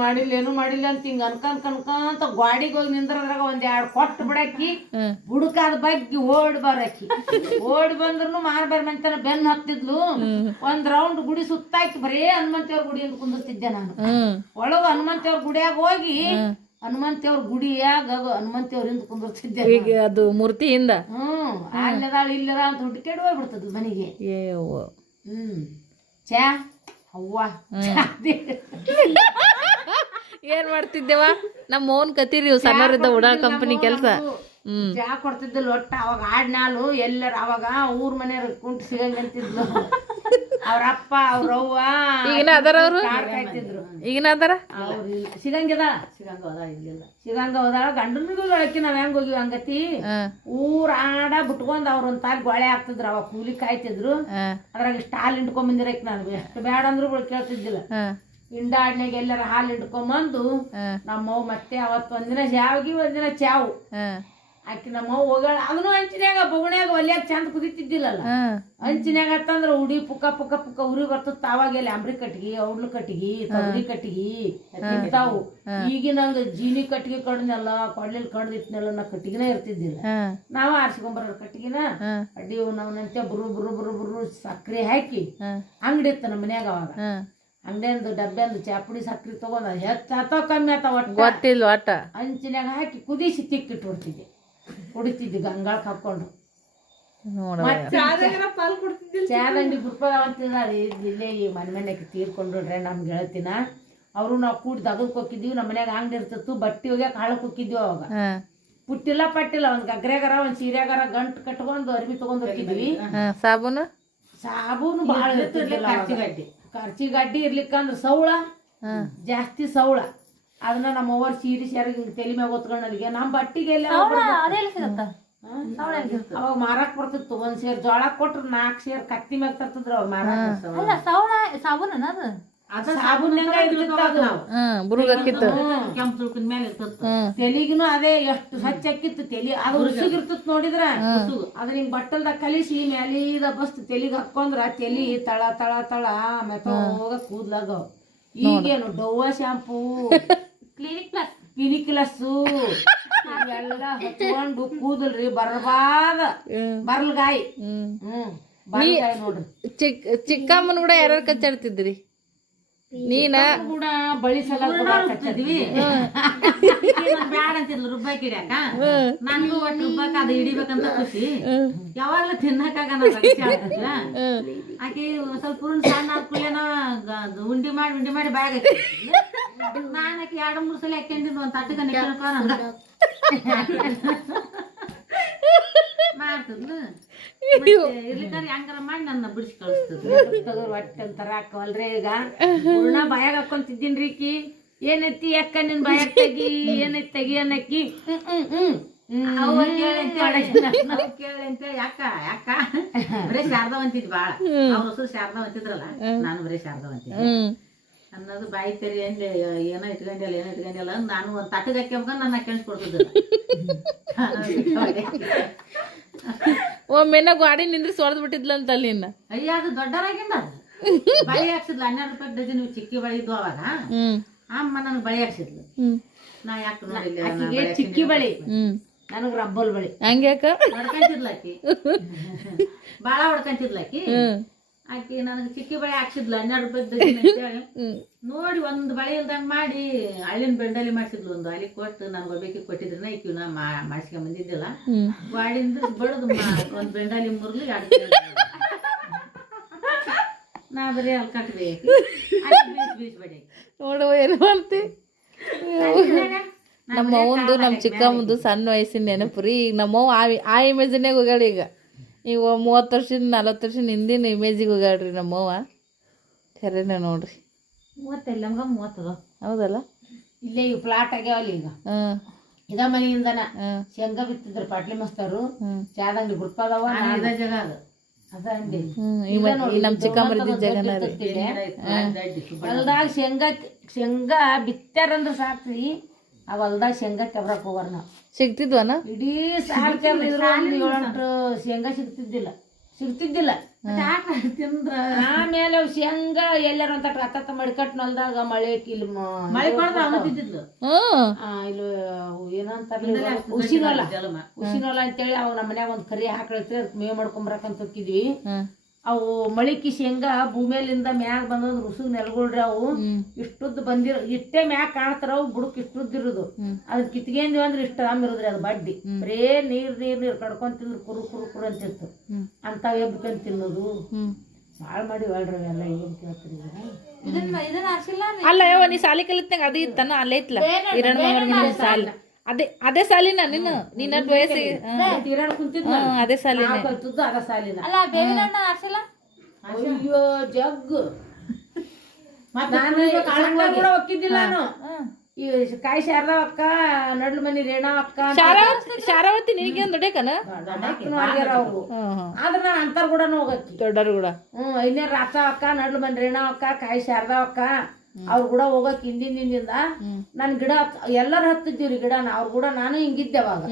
ಮಾಡಿಲ್ಲ ಅಂತ ಹಿಂಗ ಅನ್ಕಂತ ಗಾಡಿಗೆ ಹೋಗಿ ನಿಂದ್ರದ್ರಾಗ 2 ಕೊಟ್ಟು ಬಿಡಕ್ಕಿ ಬುಡಕಾದ ಬಗ್ಗೆ ಓಡಿ ಬಂದ್ರು ಮಾರ್ಬಾರ್ ಮಂತನ ಬೆನ್ ಹತ್ತಿದ್ಲು ಒಂದ್ ರೌಂಡ್ ಗುಡಿ ಸುತ್ತಾಕಿ ಬರೇ ಹನುಮಂತೇವ್ರ ಗುಡಿ ಅಂತ ಕುಂದಿರ್ತಿದ್ದೆ ನಾನು ಒಳಗ ಹನುಮಂತೇವ್ರ ಗುಡಿಯಾಗ ಹೋಗಿ ಹನುಮಂತೇವ್ರ ಗುಡಿಯಾಗ ಹನುಮಂತೇವ್ರಿಂದ ಕುಂದಿರ್ತಿದ್ದೆ ಈಗ ಅದು ಮೂರ್ತಿಯಿಂದ ಅಲ್ಲದಾಳ ಇಲ್ಲದ ಅಂತ ಹುಡುಕಾಡಿ ಹೋಗ್ಬಿಡ್ತದ ಮನೆಗೆ ಚಾ ಅವ್ವ ಏನ್ ಮಾಡ್ತಿದ್ದೇವ ನಮ್ಮ ಓನ್ ಕತೀರಿ ಸಣ್ಣವರಿದ್ದ ಉಡಾ ಕಂಪನಿ ಕೆಲಸ ಚಾ ಕೊಡ್ತಿದ್ದಿಲ್ಲ ಒಟ್ಟ ಅವಾಗ ಆಡ್ನಾಲು ಎಲ್ಲರ ಅವಾಗ ಊರ್ ಮನೆಯವ್ರ ಕುಂಟು ಸಿಗಂಗಂತಿದ್ಲು ಅವ್ರಪ್ಪ ಅವ್ರವ್ವ ಈಗಿನ ಅದಾರ ಅವ್ರು ಕಾಯ್ತಿದ್ರು ಈಗಿನ ಅದಾರ ಸಿಗಂಗ ಹೋದಾಳ ಗಂಡನಿಗೂ ಹೇಳಕ್ಕಿ ನಾವ್ ಹೆಂಗ್ ಹೋಗಿವಿ ಹಂಗತಿ ಊರ್ ಆಡ ಬಿಟ್ಕೊಂಡ್ ಅವ್ರೊಂದ್ ತಾಲ್ ಗೊಳೆ ಹಾಕ್ತಿದ್ರು ಅವಾಗ ಕೂಲಿ ಕಾಯ್ತಿದ್ರು ಅದ್ರಾಗ ಸ್ಟಾಲ್ ಹಿಂಡ್ಕೊಂಡ್ ಬಂದಿರಕ್ ನಾನು ಎಷ್ಟು ಬ್ಯಾಡ ಅಂದ್ರು ಕೇಳ್ತಿದ್ದಿಲ್ಲ ಹಿಂಡಾಡ್ನಾಗ ಎಲ್ಲರ ಹಾಲು ಹಿಂಡ್ಕೊಂಬಂದು ನಮ್ಮವ್ ಮತ್ತೆ ಅವತ್ ಒಂದಿನ ಶಾವಿಗೆ ಒಂದಿನ ಚಾವು ಆಕಿ ನಮ್ಮವ್ ಹೋಗಳ ಅದನ್ನು ಹಂಚಿನ್ಯಾಗ ಬೊಗಣ್ಯಾಗ ಒಲ್ಯಾಗ ಚಂದ ಕುದಿತಿದ್ದಿಲ್ಲಲ್ಲ ಹಂಚಿನ್ಯಾಗ ಅಂತಂದ್ರ ಉಡಿ ಪುಕ್ಕ ಉರಿ ಬರ್ತದ ಅವಾಗೆಲ್ಲ ಅಂಬ್ರಿ ಕಟ್ಟಿಗಿ ಔಡ್ಲು ಕಟ್ಟಿಗಿ ತೊಗರಿ ಕಟ್ಟಿಗಿ ಇರ್ತಾವು ಈಗಿನ ಜೀನಿ ಕಟ್ಟಿಗೆ ಕಡ್ನೆಲ್ಲ ಕೊಡ್ಲಿಲ್ ಕಡ್ದಿಟ್ನೆಲ್ಲ ನಾ ಕಟ್ಟಿಗಿನ ಇರ್ತಿದ್ದಿಲ್ಲ ನಾವ ಆರ್ಸ್ಕೊಂಬರ ಕಟ್ಟಿಗಿನ ಅಡ್ಡಿ ನಾವ್ನಂತೆ ಬುರು ಸಕ್ರೆ ಹಾಕಿ ಅಂಗಡಿ ಇತ್ತ ನಮ್ಮ ಮನ್ಯಾಗ ಅವಾಗ ಅಂಗಡಿಯಂದು ಡಬ್ಬೆಂದು ಚಾಪುಡಿ ಸಕ್ರಿ ತಗೊಂಡ ಹೆಚ್ಚಾತೋ ಕಮ್ಮಿ ಆತಾವ ಗೊತ್ತಿಲ್ಲ ಒಟ್ಟ ಹಂಚಿನ್ಯಾಗ ಹಾಕಿ ಕುದಿಸಿ ತಿಕ್ಕಿಟ್ಬಿಡ್ತಿದ್ದೆ ಕುಡಿತಿದ್ದೆ ಗಂಗಾಳಕ್ ಹಾಕೊಂಡು ಚಾದಂಡಿ ಗುರುಪದ ಅಂತಿದ್ದಾರೆ ಇಲ್ಲೇ ಈ ಮನೆಯಾಗ ತೀರ್ಕೊಂಡ್ರೆ ನಮ್ಗೆ ಹೇಳ್ತೀನ ಅವರು ನಾವು ಕೂಡಿ ದಗದಕ್ಕೆ ಹೋಗಿದ್ದೀವಿ ನಮ್ಮ ಮನ್ಯಾಗ ಅಂಗಡಿ ಇರ್ತಿತ್ತು ಬಟ್ಟೆ ಹೋಗ್ಯಾಕ ಹಾಳಕ್ ಹೋಗಿದ್ವಿ ಅವಾಗ ಪುಟ್ಟಿಲ್ಲ ಪಟ್ಟಿಲ್ಲ ಒಂದ್ ಗಗ್ರೆಗಾರ ಒಂದ್ ಸೀರೆಗಾರ ಗಂಟು ಕಟ್ಕೊಂಡು ಅರ್ಬಿ ತಗೊಂಡ್ ಹೋಗಿದ್ವಿ ಸಾಬೂನು ಬಾಳ ಖರ್ಚಿಗಡ್ಡಿ ಇರ್ಲಿಕ್ಕಂದ್ರ ಸೌಳ ಜಾಸ್ತಿ ಸೌಳ ಅದನ್ನ ನಮ್ಮ ಅವ್ರ ಸೀರೆ ಸೇರಿಗೆ ತಲೆ ಮ್ಯಾಗ ಹೊತ್ಕೊಂಡ್ ಅಲ್ಲಿಗೆ ನಮ್ಮ ಬಟ್ಟಿಗೆ ಅವಾಗ ಮಾರಾಕ್ ಬರ್ತಿತ್ತು 1 ಸೇರ್ ಜೋಳ ಕೊಟ್ರ 4 ಸೇರ್ ಕತ್ತಿ ಮ್ಯಾಗ ತರ್ತಿದ್ರು ಅವ್ರ ಮಾರಾಕ ತೆಲಿಗಿನು ಅದೇ ಎಷ್ಟು ಸ್ವಚ್ಛ ಆಕಿತ್ತು ತೆಲಿ ಅದು ಉಸುಗಿರ್ತಿತ್ ನೋಡಿದ್ರ ಅದ್ರ ಹಿಂಗ್ ಬಟ್ಟಲ್ದಾಗ ಕಲಿಸಿ ಮ್ಯಾಲಿದ ಬಸ್ತ್ ತೆಲಿಗ್ ಹಾಕೊಂಡ್ರ ತೆಲಿ ತಳ ತಳ ತಳ ಮೆತ್ತಗ ಕೂದ್ಲಾಗ ಈಗೇನು ಡವ್ವ ಶಾಂಪೂ ಕ್ಲಿನಿಕ್ ಪ್ಲಸ್ ಎಲ್ಲ ಹಚ್ಕೊಂಡು ಕೂದಲ್ರಿ ಬರ್ಲ್ಗಾಯಿ ನೋಡ್ರಿ ಚಿಕ್ಕಮ್ಮನ ಕೂಡ ಯಾರು ಕಚ್ಚಾಡ್ತಿದ್ರಿ ನೀನ ಕೂಡ ಬಳಿ ಸಲ ಬ್ಯಾಡ ಅಂತಿದ್ಲು ರುಬ್ಬಾಕಿ ಹಿಡ್ಯಾಕ ನನ್ಗೂ ಒಟ್ಟು ರುಬ್ಬಾಕ ಅದು ಹಿಡಿಬೇಕಂತ ಖುಷಿ ಯಾವಾಗ್ಲೂ ತಿನ್ನಕಾಗ ಆಕಿ ಸ್ವಲ್ಪ ಸಣ್ಣ ಹಾಕುಲೇನ ಉಂಡಿ ಮಾಡಿ ಬ್ಯಾಗ್ ಹಾಕಿ ನಾನು ಆಕಿ 2-3 ಸಲ ಹಾಕೊಂಡಿದ್ದು ಒಂದ್ ತಟ್ಟಗ ಮಾಡ್ತದ್ಲು ಇರ್ಲಿಕ್ಕಾರ ಹೆಂಗಾರ ಮಾಡಿ ನನ್ನ ಬಿಡಿಸಿ ಕಳಿಸ್ತದ ಹೊಟ್ಟೆ ಒಂಥರ ಹಾಕವಲ್ರಿ ಈಗ ಹೂರ್ಣ ಬಾಯಾಗ ಹಾಕೊಂತಿದ್ದೀನ್ರಿ ಈಕಿ ಏನೈತಿ ಅಕ್ಕ ನಿನ್ ಬಾಯಾಗ ತೆಗಿ ಏನೈತಿ ತೆಗಿ ಅನ್ನಕ್ಕಿ ಕೇಳಿ ಅಂತೇಳಿ ಯಾಕ ಬರೀ ಶಾರದಾವಂತಿದ್ ಬಾಳ ಅವ್ರ ಹೆಸರು ಶಾರದಾವಂತಿದ್ರಲ್ಲ ನಾನು ಬರೀ ಶಾರದಾವಂತಿದ್ದೆ ಅನ್ನೋದು ಬಾಯಿ ತೆರಿ ಅಂದೆ ಏನೋ ಇಟ್ಕೊಂಡಿಲ್ಲ ನಾನು ಒಂದ್ ತಟ್ಟಗೆ ಹಾಕ್ಯಂಬ ನನ್ನ ಕೆಲ್ಸ್ಕೊಡ್ತಿದ್ದಿಲ್ಲ ಒಮ್ಮೆನ ಗಾಡಿ ನಿಂದ್ರಿ ಸೊಡ್ದ್ ಬಿಟ್ಟಿದ್ಲಂತ ಅಲ್ಲಿ ಇನ್ನ ಅಯ್ಯ ಅದು ದೊಡ್ಡರಾಗಿಂದ ಅದು ಬಳಿ ಹಾಕ್ಸಿದ್ಲು 12 ರೂಪಾಯಿ ಡಜನ್ ಚಿಕ್ಕಿ ಬಳಿ ಇದ್ವು ಅವಾಗ ಅಮ್ಮ ನನಗೆ ಬಳಿ ಹಾಕ್ಸಿದ್ಲು ನಾ ಯಾಕೆ ನೋಡಿಲ್ಲ ಚಿಕ್ಕಿ ಬಳಿ ನನಗ್ ರಬ್ಬಲ್ ಬಳಿ ಹಂಗ್ಯಾಕ ಹೊಡ್ಕಂತಿದ್ಲಾಕಿ ಬಾಳ ಹೊಡ್ಕಂತಿದ್ಲಾಕಿ ಆಕಿ ನನಗೆ ಚಿಕ್ಕಿ ಬಳಿ ಹಾಕ್ಸಿದ್ಲು 12 ರೂಪಾಯಿ ಡಜನ್ ಅಂತೇಳಿ ನೋಡಿ ಒಂದ್ ಬಳಿ ಇಲ್ದಂಗ್ ಮಾಡಿ ಹಳ್ಳಿನ ಬೆಂಡಲ್ಲಿ ಮಾಡ್ಸಿದ್ಲು ಒಂದು ಅಲ್ಲಿ ಕೊಟ್ಟು ನನ್ಗೆ ಒಬ್ಬಾಕಿ ಕೊಟ್ಟಿದ್ರನ್ನ ಈಕಿ ನಾ ಮಾಡ್ಸ್ಕೊಂಡ್ ಬಂದಿದ್ದಿಲ್ಲ ಗಾಡಿಂದ ಬಡದು ಒಂದ್ ಬೆಂಡಲ್ಲಿ ಮುರ್ಲಿ ನಾ ಬರೀ ಅಲ್ಲಿ ಕಟ್ಬೇಕು ಬೀಸ್ ಬಡಿ ನೋಡುವ ಏನು ಮಾಡ್ತಿ ನಮ್ಮ ಅವ್ವಂದು ನಮ್ಮ ಚಿಕ್ಕಮ್ಮಂದು ಸಣ್ಣ ವಯಸ್ಸಿನ ನೆನಪು ರೀ ಈಗ ನಮ್ಮವ್ವ ಆ ಇಮೇಜಿನಾಗ ಹೋಗ್ಯಾಳ ಈಗ 30 ವರ್ಷದ 40 ವರ್ಷದ ಹಿಂದಿನ ಇಮೇಜಿಗೆ ಹೋಗ್ಯಾಳ್ರಿ ನಮ್ಮವ್ವ ಖರೇನೆ ನೋಡ್ರಿ 30 ಹೌದಲ್ಲ ಇಲ್ಲೇ ಈ ಪ್ಲಾಟ್ ಆಗ್ಯಾವಲ್ಲ ಈಗ ಇದ ಮನೆಯಿಂದನ ಶೇಂಗಾ ಬಿತ್ತಿದ್ರು ಪಾಟ್ಲಿ ಮಸ್ತರು ಚಾದಂಗ್ಲಿ ಗ್ರೂಪ್ ಅದಾವ ಜಾಗ ಅದು ಅದ ಅಂದೆ ನಮ್ಮ ಚಿಕ್ಕಮ್ಮರಿದ್ದ ಜಗನ ರೀ ಹೊಲ್ದಾಗ ಶೇಂಗಾ ಬಿತ್ತಾರಂದ್ರ ಸಾಕ್ರಿ ಆ ಹೊಲ್ದಾಗ ಶೇಂಗಾ ಕೆಬ್ರಕ್ ಹೋಗಾರ ನಾವು ಸಿಗ್ತಿದ್ವನ ಇಡೀ ಸಾಲ್ ಕೆಬ್ರಿದ್ರು 7-8 ಶೇಂಗಾ ಸಿಗ್ತಿದ್ದಿಲ್ಲ ತಿಂದ್ರ ಆಮೇಲೆ ಅವ್ ಶೇಂಗಾ ಎಲ್ಲಾರ ಅಂತ ಹತ್ತ ಮಡಿಕಟ್ ಹೊಲ್ದಾಗ ಮಳೆ ಇಲ್ಲಿ ಮಳೆ ಕೊಡ್ದ ಅವತ್ತಿದ್ಲು ಇಲ್ಲಿ ಏನಂತಾರ ಉಸಿನೊಲ ಅಂತೇಳಿ ಅವ್ ನಮ್ಮ ಮನ್ಯಾಗ ಒಂದ್ ಕರಿ ಹಾಕಳ್ತಿ ಅದಕ್ಕೆ ಮೇವ್ ಮಾಡ್ಕೊಂಬರಕಂತ ಹೋಗಿದ್ವಿ ಅವು ಮಳಿಕಿ ಶೇಂಗಾ ಭೂಮಿಯಲ್ಲಿಂದ ಮ್ಯಾಗ ಬಂದದ್ ರುಸುಗ್ ನೆಲಗೊಳ್ರಿ ಅವು ಇಷ್ಟುದ್ದು ಬಂದಿರೋ ಇಷ್ಟೇ ಮ್ಯಾಗ ಕಾಣ್ತಾರ ಅವು ಬುಡಕ್ ಇಷ್ಟುದ್ದಿರೋದು ಅದ್ ಕಿತ್ಕೊಂಡ್ವಿ ಅಂದ್ರೆ ಇಷ್ಟ ಇರೋದ್ರಿ ಅದು ಬಡ್ಡಿ ಬರೇ ನೀರ್ ಕಡ್ಕೊಂಡ್ ತಿಂದ್ರು ಕುರು ಅಂತಿತ್ತು ಅಂತಾವ್ ಎಬ್ಕೊಂಡ್ ತಿನ್ನೋದು ಬಾಳ್ ಮಾಡಿ ಹೇಳ್ರಿ ಎಲ್ಲ ಏನ್ ಕೇಳ್ತೀರಿ ಅಲ್ಲ ಯವ್ವ ನೀ ಸಾಲಿ ಕಲಿತ್ನಾಗ ಅದು ಇತ್ತನ ಅಲ್ಲೇ ಇತ್ಲ ಹಿರಣ್ಣ ಸಾಲಿ ಅದೇ ಸಾಲಿನ ನಿನ್ನ ವಯಸ್ಸಿಗೆ ಅದೇ ಸಾಲಿನ ಅದ ಸಾಲಿನ ಅಯ್ಯೋ ಜಗ್ ನಾನು ಕೂಡ ಒಕ್ಕಿದ್ದಿಲ್ಲ ನಾನು ಈ ಕಾಯಿ ಶಾರದಾವಕ್ಕ ನಡ್ಲು ಮನಿ ರೇಣಾವಕ್ಕ ಶಾರಾವತಿ ನಿನಗೆ ಒಂದು ದೊಡ್ಡಕನ ಅವ್ರು ಆದ್ರ ನಾನು ಅಂತಾರ ಕೂಡ ಹೋಗಕ್ಕಿ ದೊಡ್ಡರು ಕೂಡ ಇನ್ನೇ ರಾಚವಕ್ಕ ನಡ್ಲು ಮನಿ ರೇಣಾವಕ್ಕ ಕಾಯಿ ಶಾರದಾವಕ್ಕ ಅವ್ರ ಕೂಡ ಹೋಗಕ್ ಹಿಂದಿಂದ ನನ್ ಗಿಡ ಎಲ್ಲಾರು ಹತ್ತಿದ್ದೀವ್ರಿ ಗಿಡ ಅವ್ರ ಕೂಡ ನಾನು ಹಿಂಗಿದ್ದೆ ಅವಾಗ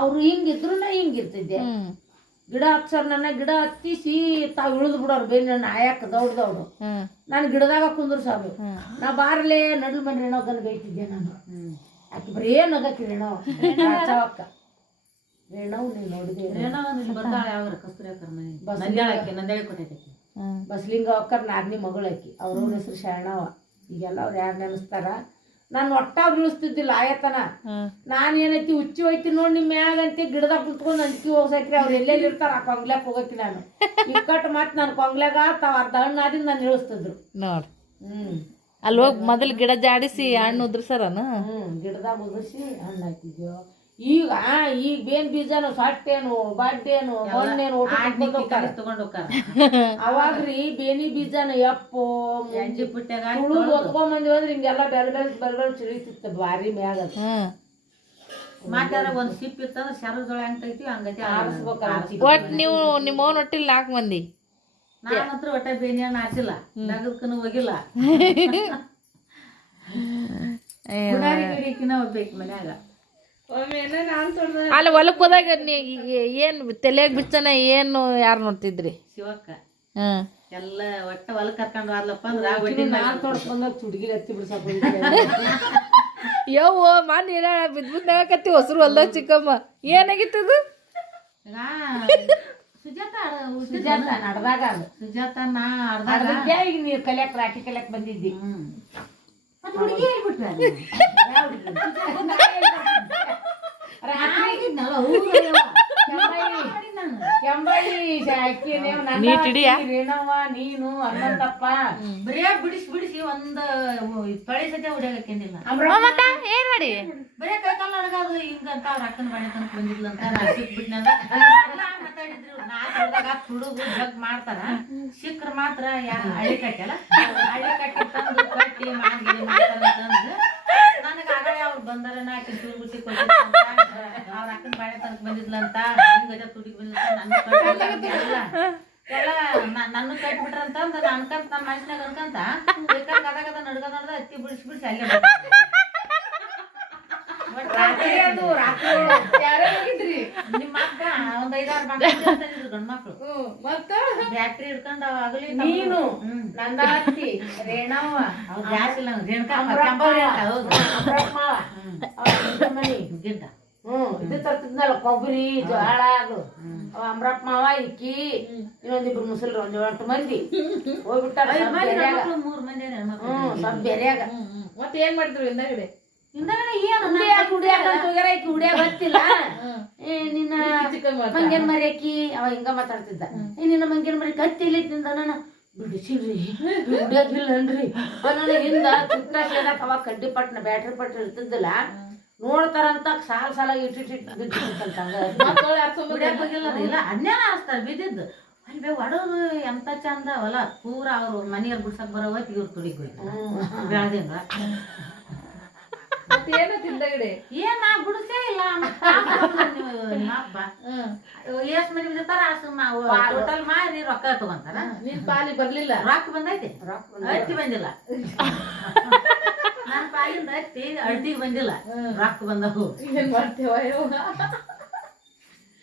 ಅವ್ರು ಹಿಂಗಿದ್ರು ನಾ ಹಿಂಗಿರ್ತಿದ್ದೆ ಗಿಡ ಹತ್ಸರ್ ನನ್ನ ಗಿಡ ಹತ್ತಿಸಿ ತಾವ್ ಇಳಿದು ಬಿಡೋರು ಬೇರೆ ನನ್ನ ಆಯಾಕ ದೌಡ್ದವ್ರು ನಾನು ಗಿಡದಾಗ ಕುಂದ್ರ ಸಾಬು ನಾ ಬಾರ್ಲೆ ನಡ್ಲು ಮನೆ ರೇಣೋಗನ್ ಬೈತಿದ್ದೆ ನಾನು ಆಕಿ ಬರೇ ನಗಕ್ಕೆ ರೇಣವಕ್ಕ ರೇಣವ್ ನೀವ್ ನೋಡಿದೆ ಬಸ್ಲಿಂಗ ಅಕ್ಕರ್ ನಾದ್ನಿ ಮಗಳು ಆಕಿ ಅವ್ರ ಹೆಸರು ಶರಣವ ಈಗೆಲ್ಲ ಅವ್ರು ಯಾರು ನೆನೆಸ್ತಾರ ನಾನು ಒಟ್ಟಾಗ ಬೀಳಿಸ್ತಿದ್ದಿಲ್ಲ ಆಯತನ ನಾನ್ ಏನೈತಿ ಹುಚ್ಚಿ ಹೋಯ್ತಿ ನೋಡಿ ನಿಮ್ ಮ್ಯಾಗಂತಿ ಗಿಡದಾಗ ಕುತ್ಕೊಂಡು ಅಂಕಿ ಹೋಗ್ಸಾಕ್ರಿ ಅವ್ರು ಎಲ್ಲೆಲ್ಲಿ ಇರ್ತಾರ ಆ ಕೊಂಗ್ಲ್ಯಾಕ್ ಹೋಗಕ್ಕೆ ನಾನು ಇಕ್ಕಟ್ಟು ಮತ್ ನಾನು ಕೊಂಗ್ಲ್ಯಾಗ ತಾವ್ ಅರ್ಧ ಹಣ್ಣು ಆದಿಂದ ನಾನು ಇಳಿಸ್ತಿದ್ರು ನೋಡ್ ಅಲ್ಲಿ ಹೋಗಿ ಮೊದಲು ಗಿಡ ಜಾಡಿಸಿ ಹಣ್ಣು ಉದ್ರಸರನ ಗಿಡದಾಗ ಉದುರಿಸಿ ಹಣ್ಣು ಹಾಕಿದ್ಯೋ ಈಗ ಬೇನ್ ಬೀಜನು ಸಟ್ಟೇನು ಬಡ್ಡೇನು ಮಣ್ಣೇನು ತಗೊಂಡ್ ಹೋಗ್ತಾರ ಅವಾಗ್ರಿ ಬೇನಿ ಬೀಜನ ಎಪ್ಪು ಎಂಜಿ ಪುಟ್ಟ್ಯಾಗ ಹೊತ್ಕೊಂಡ್ ಬಂದಿವಿ ಅಂದ್ರೆ ಹಿಂಗೆಲ್ಲ ಬೆಲ್ ಚಿಳಿತಿತ್ತು ಭಾರಿ ಮ್ಯಾಗ ಮಾತಾಡ ಒಂದ್ ಸಿಪ್ ಇತ್ತಂದ್ರ ಶರದೊಳ ಹೆಂಗ್ ತೆಗಿತೀವಿ ಹಂಗೈತಿ ಆರಿಸ್ಬೇಕು ಒಟ್ ನೀವು ನಿಮ್ಮ ಅವ್ನ ಒಟ್ಟಿಲ್ 4 ಮಂದಿ ನಾನ್ ಹತ್ರ ಒಟ್ಟ ಬೇನಿ ಹಣ್ಣು ಹಾಸಿಲ್ಲ ನಗದಕ್ಕೂ ಹೋಗಿಲ್ಲ ಗುಡಾರಿ ಗಿಡಿಕಿನ ಹೋಗ್ಬೇಕು ಮನ್ಯಾಗ ಅಲ್ಲ ಹೊಲಕ್ ಹೋದಾಗ ಏನ್ ತಲೆಯಾಗ ಬಿಚ್ಚನ ಏನು ಯಾರು ನೋಡ್ತಿದ್ರಿ ಶಿವಕ್ಕ ಎಲ್ಲ ಒಟ್ಟ ಹೊಲ ಕರ್ಕೊಂಡ್ ಹೋದ್ಲಪ್ಪ ಅಂದ್ರ ನಾನ್ ತೋರ್ಸ್ಕೊಂಡಾಗ ಚುಡ್ಗಿಲ್ ಎತ್ತಿ ಬಿಡ್ಸಾಕ ಯವ್ವ ಮಾನ್ ಏನ ಬಿದ್ಬಿಟ್ಟಾಗತ್ತಿ ಹೊಸರು ಹೊಲ್ದಾಗ ಚಿಕ್ಕಮ್ಮ ಏನಾಗಿತ್ತದು ಸುಜಾತ ನಡ್ದಾಗ ಸುಜಾತ ನಾ ಈಗ ನೀರ್ ಕಲಿಯಾಕ ರಾಟಿ ಕಲಿಯಾಕ ಬಂದಿದ್ದಿ ಹುಡುಗಿ ಹೇಳ್ಬಿಟ್ರೆ ಕೆಂಬಾಯಿ ಆಕಿ ನೀವು ನನ್ನ ನೀಟ್ ಹಿಡಿಯ? ಆಕಿ, ರೇಣವ್ವ ನೀನು ಹನ್ನೊಂದಪ್ಪ ಬರೇ ಬಿಡಿಸಿ ಒಂದ್ ತೊಳಿ ಸದ್ಯ ಹೊಡಿಯಾಕೇನಿಲ್ಲ. ಮತ್ತ ಏನ್ ಮಾಡಿ ಬರೇ ಕೈಕಾಲ ಅಡಗಾದು ಹಿಂಗಂತ ಅವ್ರ ಅಕ್ಕನ ಬಾಳೆ ತನಕ ಬಂದಿದ್ಲಂತ ನಾ ಸಿಕ್ಬಿಟ್ನಂದ ಮಾತಾಡಿದ್ರು. ನಾಲ್ಕು ಹುಡುಗ ಜಗ್ ಮಾಡ್ತಾರ, ಸಿಕ್ಕ್ರ ಮಾತ್ರ ಹಳ್ಳಿ ಕಟ್ಟಲ್ಲ, ಹಳ್ಳಿ ಕಟ್ಟಿ ತಂದು ಕಟ್ಟಿ ಮಾನ್ಗಿರಿ ಮಾಡ್ತಾರ ಅಂತಂದು ನನಗ ಆಗಲೇ ಅವ್ರು ಬಂದಾರ ಆಕಿ ಚೂರು ಗುಟ್ಟಿ ಕೊಟ್ಟಿದ್ದಂತ, ಅವ್ರ ಅಕ್ಕನ ಬಾಳೆ ತನಕ ಬಂದಿದ್ಲಂತ, ಹಿಂಗದ ತುಡಿಗೆ ಬಂದಿಲ್ಲ ಎಲ್ಲ ನನ್ನ ಕಟ್ಬಿಟ್ರಂತಂದ ಅನ್ಕಂತ ನನ್ನ ಮನ್ಸಿನಾಗ ಅನ್ಕಂತ ಗದ ನಡ್ಗ ನಡ್ದ ಅತ್ತಿ ಬಿಡಿಸಿ ಅಲ್ಲೇ ರಾತ್ರಿ ಅದು ರಾತ್ರಿ ಯಾರೇ ಹೋಗಿದ್ರಿ ನಿಮ್ಮ ಅಕ್ಕ ಒಂದ್ 5-6 ಮಕ್ಳು ಗಂಡ್ ಮಕ್ಳು ಮತ್ತ ಬ್ಯಾಟ್ರಿ ಹಿಡ್ಕೊಂಡ್ ಆಗಲಿ ನೀನು ನನ್ನ ಅತ್ತಿ ರೇಣವ್ವ ಅವ್ರ ಗ್ಯಾಸ್ ಇಲ್ಲ ರೇಣುಕಾ ಹೌದು ಮನಿ ಗಿಡ್ಡ ಇದು ತರ್ತಿದ್ನಲ್ಲ ಕೊಬ್ಬರಿ ಜೋಳ ಅದು ಅಮ್ರಪ್ಪ ಮಾವ ಇಕ್ಕಿ ಇನ್ನೊಂದಿಬ್ರು ಮುಸಲ್ರು 8 ಮಂದಿ ಹೋಗ್ಬಿಟ್ಟಾರ 3 ಮಂದಿ ಹೆಣ್ಮಕ್ಳು. ಸ್ವಲ್ಪ ಬೇರೆಯಾಗ ಮತ್ತೆ ಏನ್ ಮಾಡಿದ್ರು ಹಿಂದಗಡೆ ಹಿಂದಗಡೆ ಹುಡಿಯಾಕ ಹುಡಿಯಾಗ ಗೊತ್ತಿಲ್ಲ ನಿನ್ನ ಮಂಗೇನ್ ಮರಿಯಾಕಿ ಅವ ಹಿಂಗ ಮಾತಾಡ್ತಿದ್ದ ನಿನ್ನ ಮಂಗೇನ್ ಮರಿ ಕತ್ತಿ ಇಲ್ಲಿ ತಿಂದ ನಾನು ಬಿಡಿಸಿಲ್ರಿ ಹುಡಿಯಾಗಿಲ್ಲನ್ರಿ ನನ್ನ ಹಿಂದ ಚಿಕ್ಕ ಸೇದಾಕ ಅವಾಗ ಕಡ್ಡಿ ಪಟ್ನ ಬ್ಯಾಟ್ರಿ ಪಟ್ನ ಇರ್ತಿದ್ದಿಲ್ಲ ನೋಡ್ತಾರಂತ ಸಾಲ ಬಿದ್ದಿತ್ತಂತ ಇಲ್ಲ ಅನ್ಯಾನ ಹಾಸ್ತಾರ ಬಿದ್ದಿದ್ದು ಅಲ್ಲಿ ಬೇ ಒಡೋದು ಎಂತ ಚಂದ ಅವಲ್ಲ ಪೂರ ಅವ್ರು ಮನೆಯವ್ರು ಬಿಡ್ಸಕ್ ಬರೋ ಹೊತ್ತಿಗೆ ಇವ್ರು ತುಡಿಗ್ ಬೆಳ್ದಿಂಗ ಮತ್ತೆ ಏನ ಹಿಂದಗಡೆ ಏನ್ ನಾ ಬಿಡಿಸೇ ಇಲ್ಲ ನಿಮ್ಮ ಹಬ್ಬ ಎಷ್ಟ್ ಮಂದಿ ಬಿಡ್ತಾರ ಅಷ್ಟು ನಾವು ಟೋಟಲ್ ಮಾರಿ ರೊಕ್ಕ ತಗೊಂತಾರ. ನಿನ್ ಪಾಲಿ ಬರ್ಲಿಲ್ಲ? ರೊಕ್ಕ ಬಂದೈತಿ, ಅಳ್ತಿ ಬಂದಿಲ್ಲ. ನನ್ನ ಪಾಲಿಂದ ಅಳ್ತಿಗೆ ಬಂದಿಲ್ಲ, ರೊಕ್ಕ ಬಂದವು. ಏನ್ ಮಾಡ್ತೇವ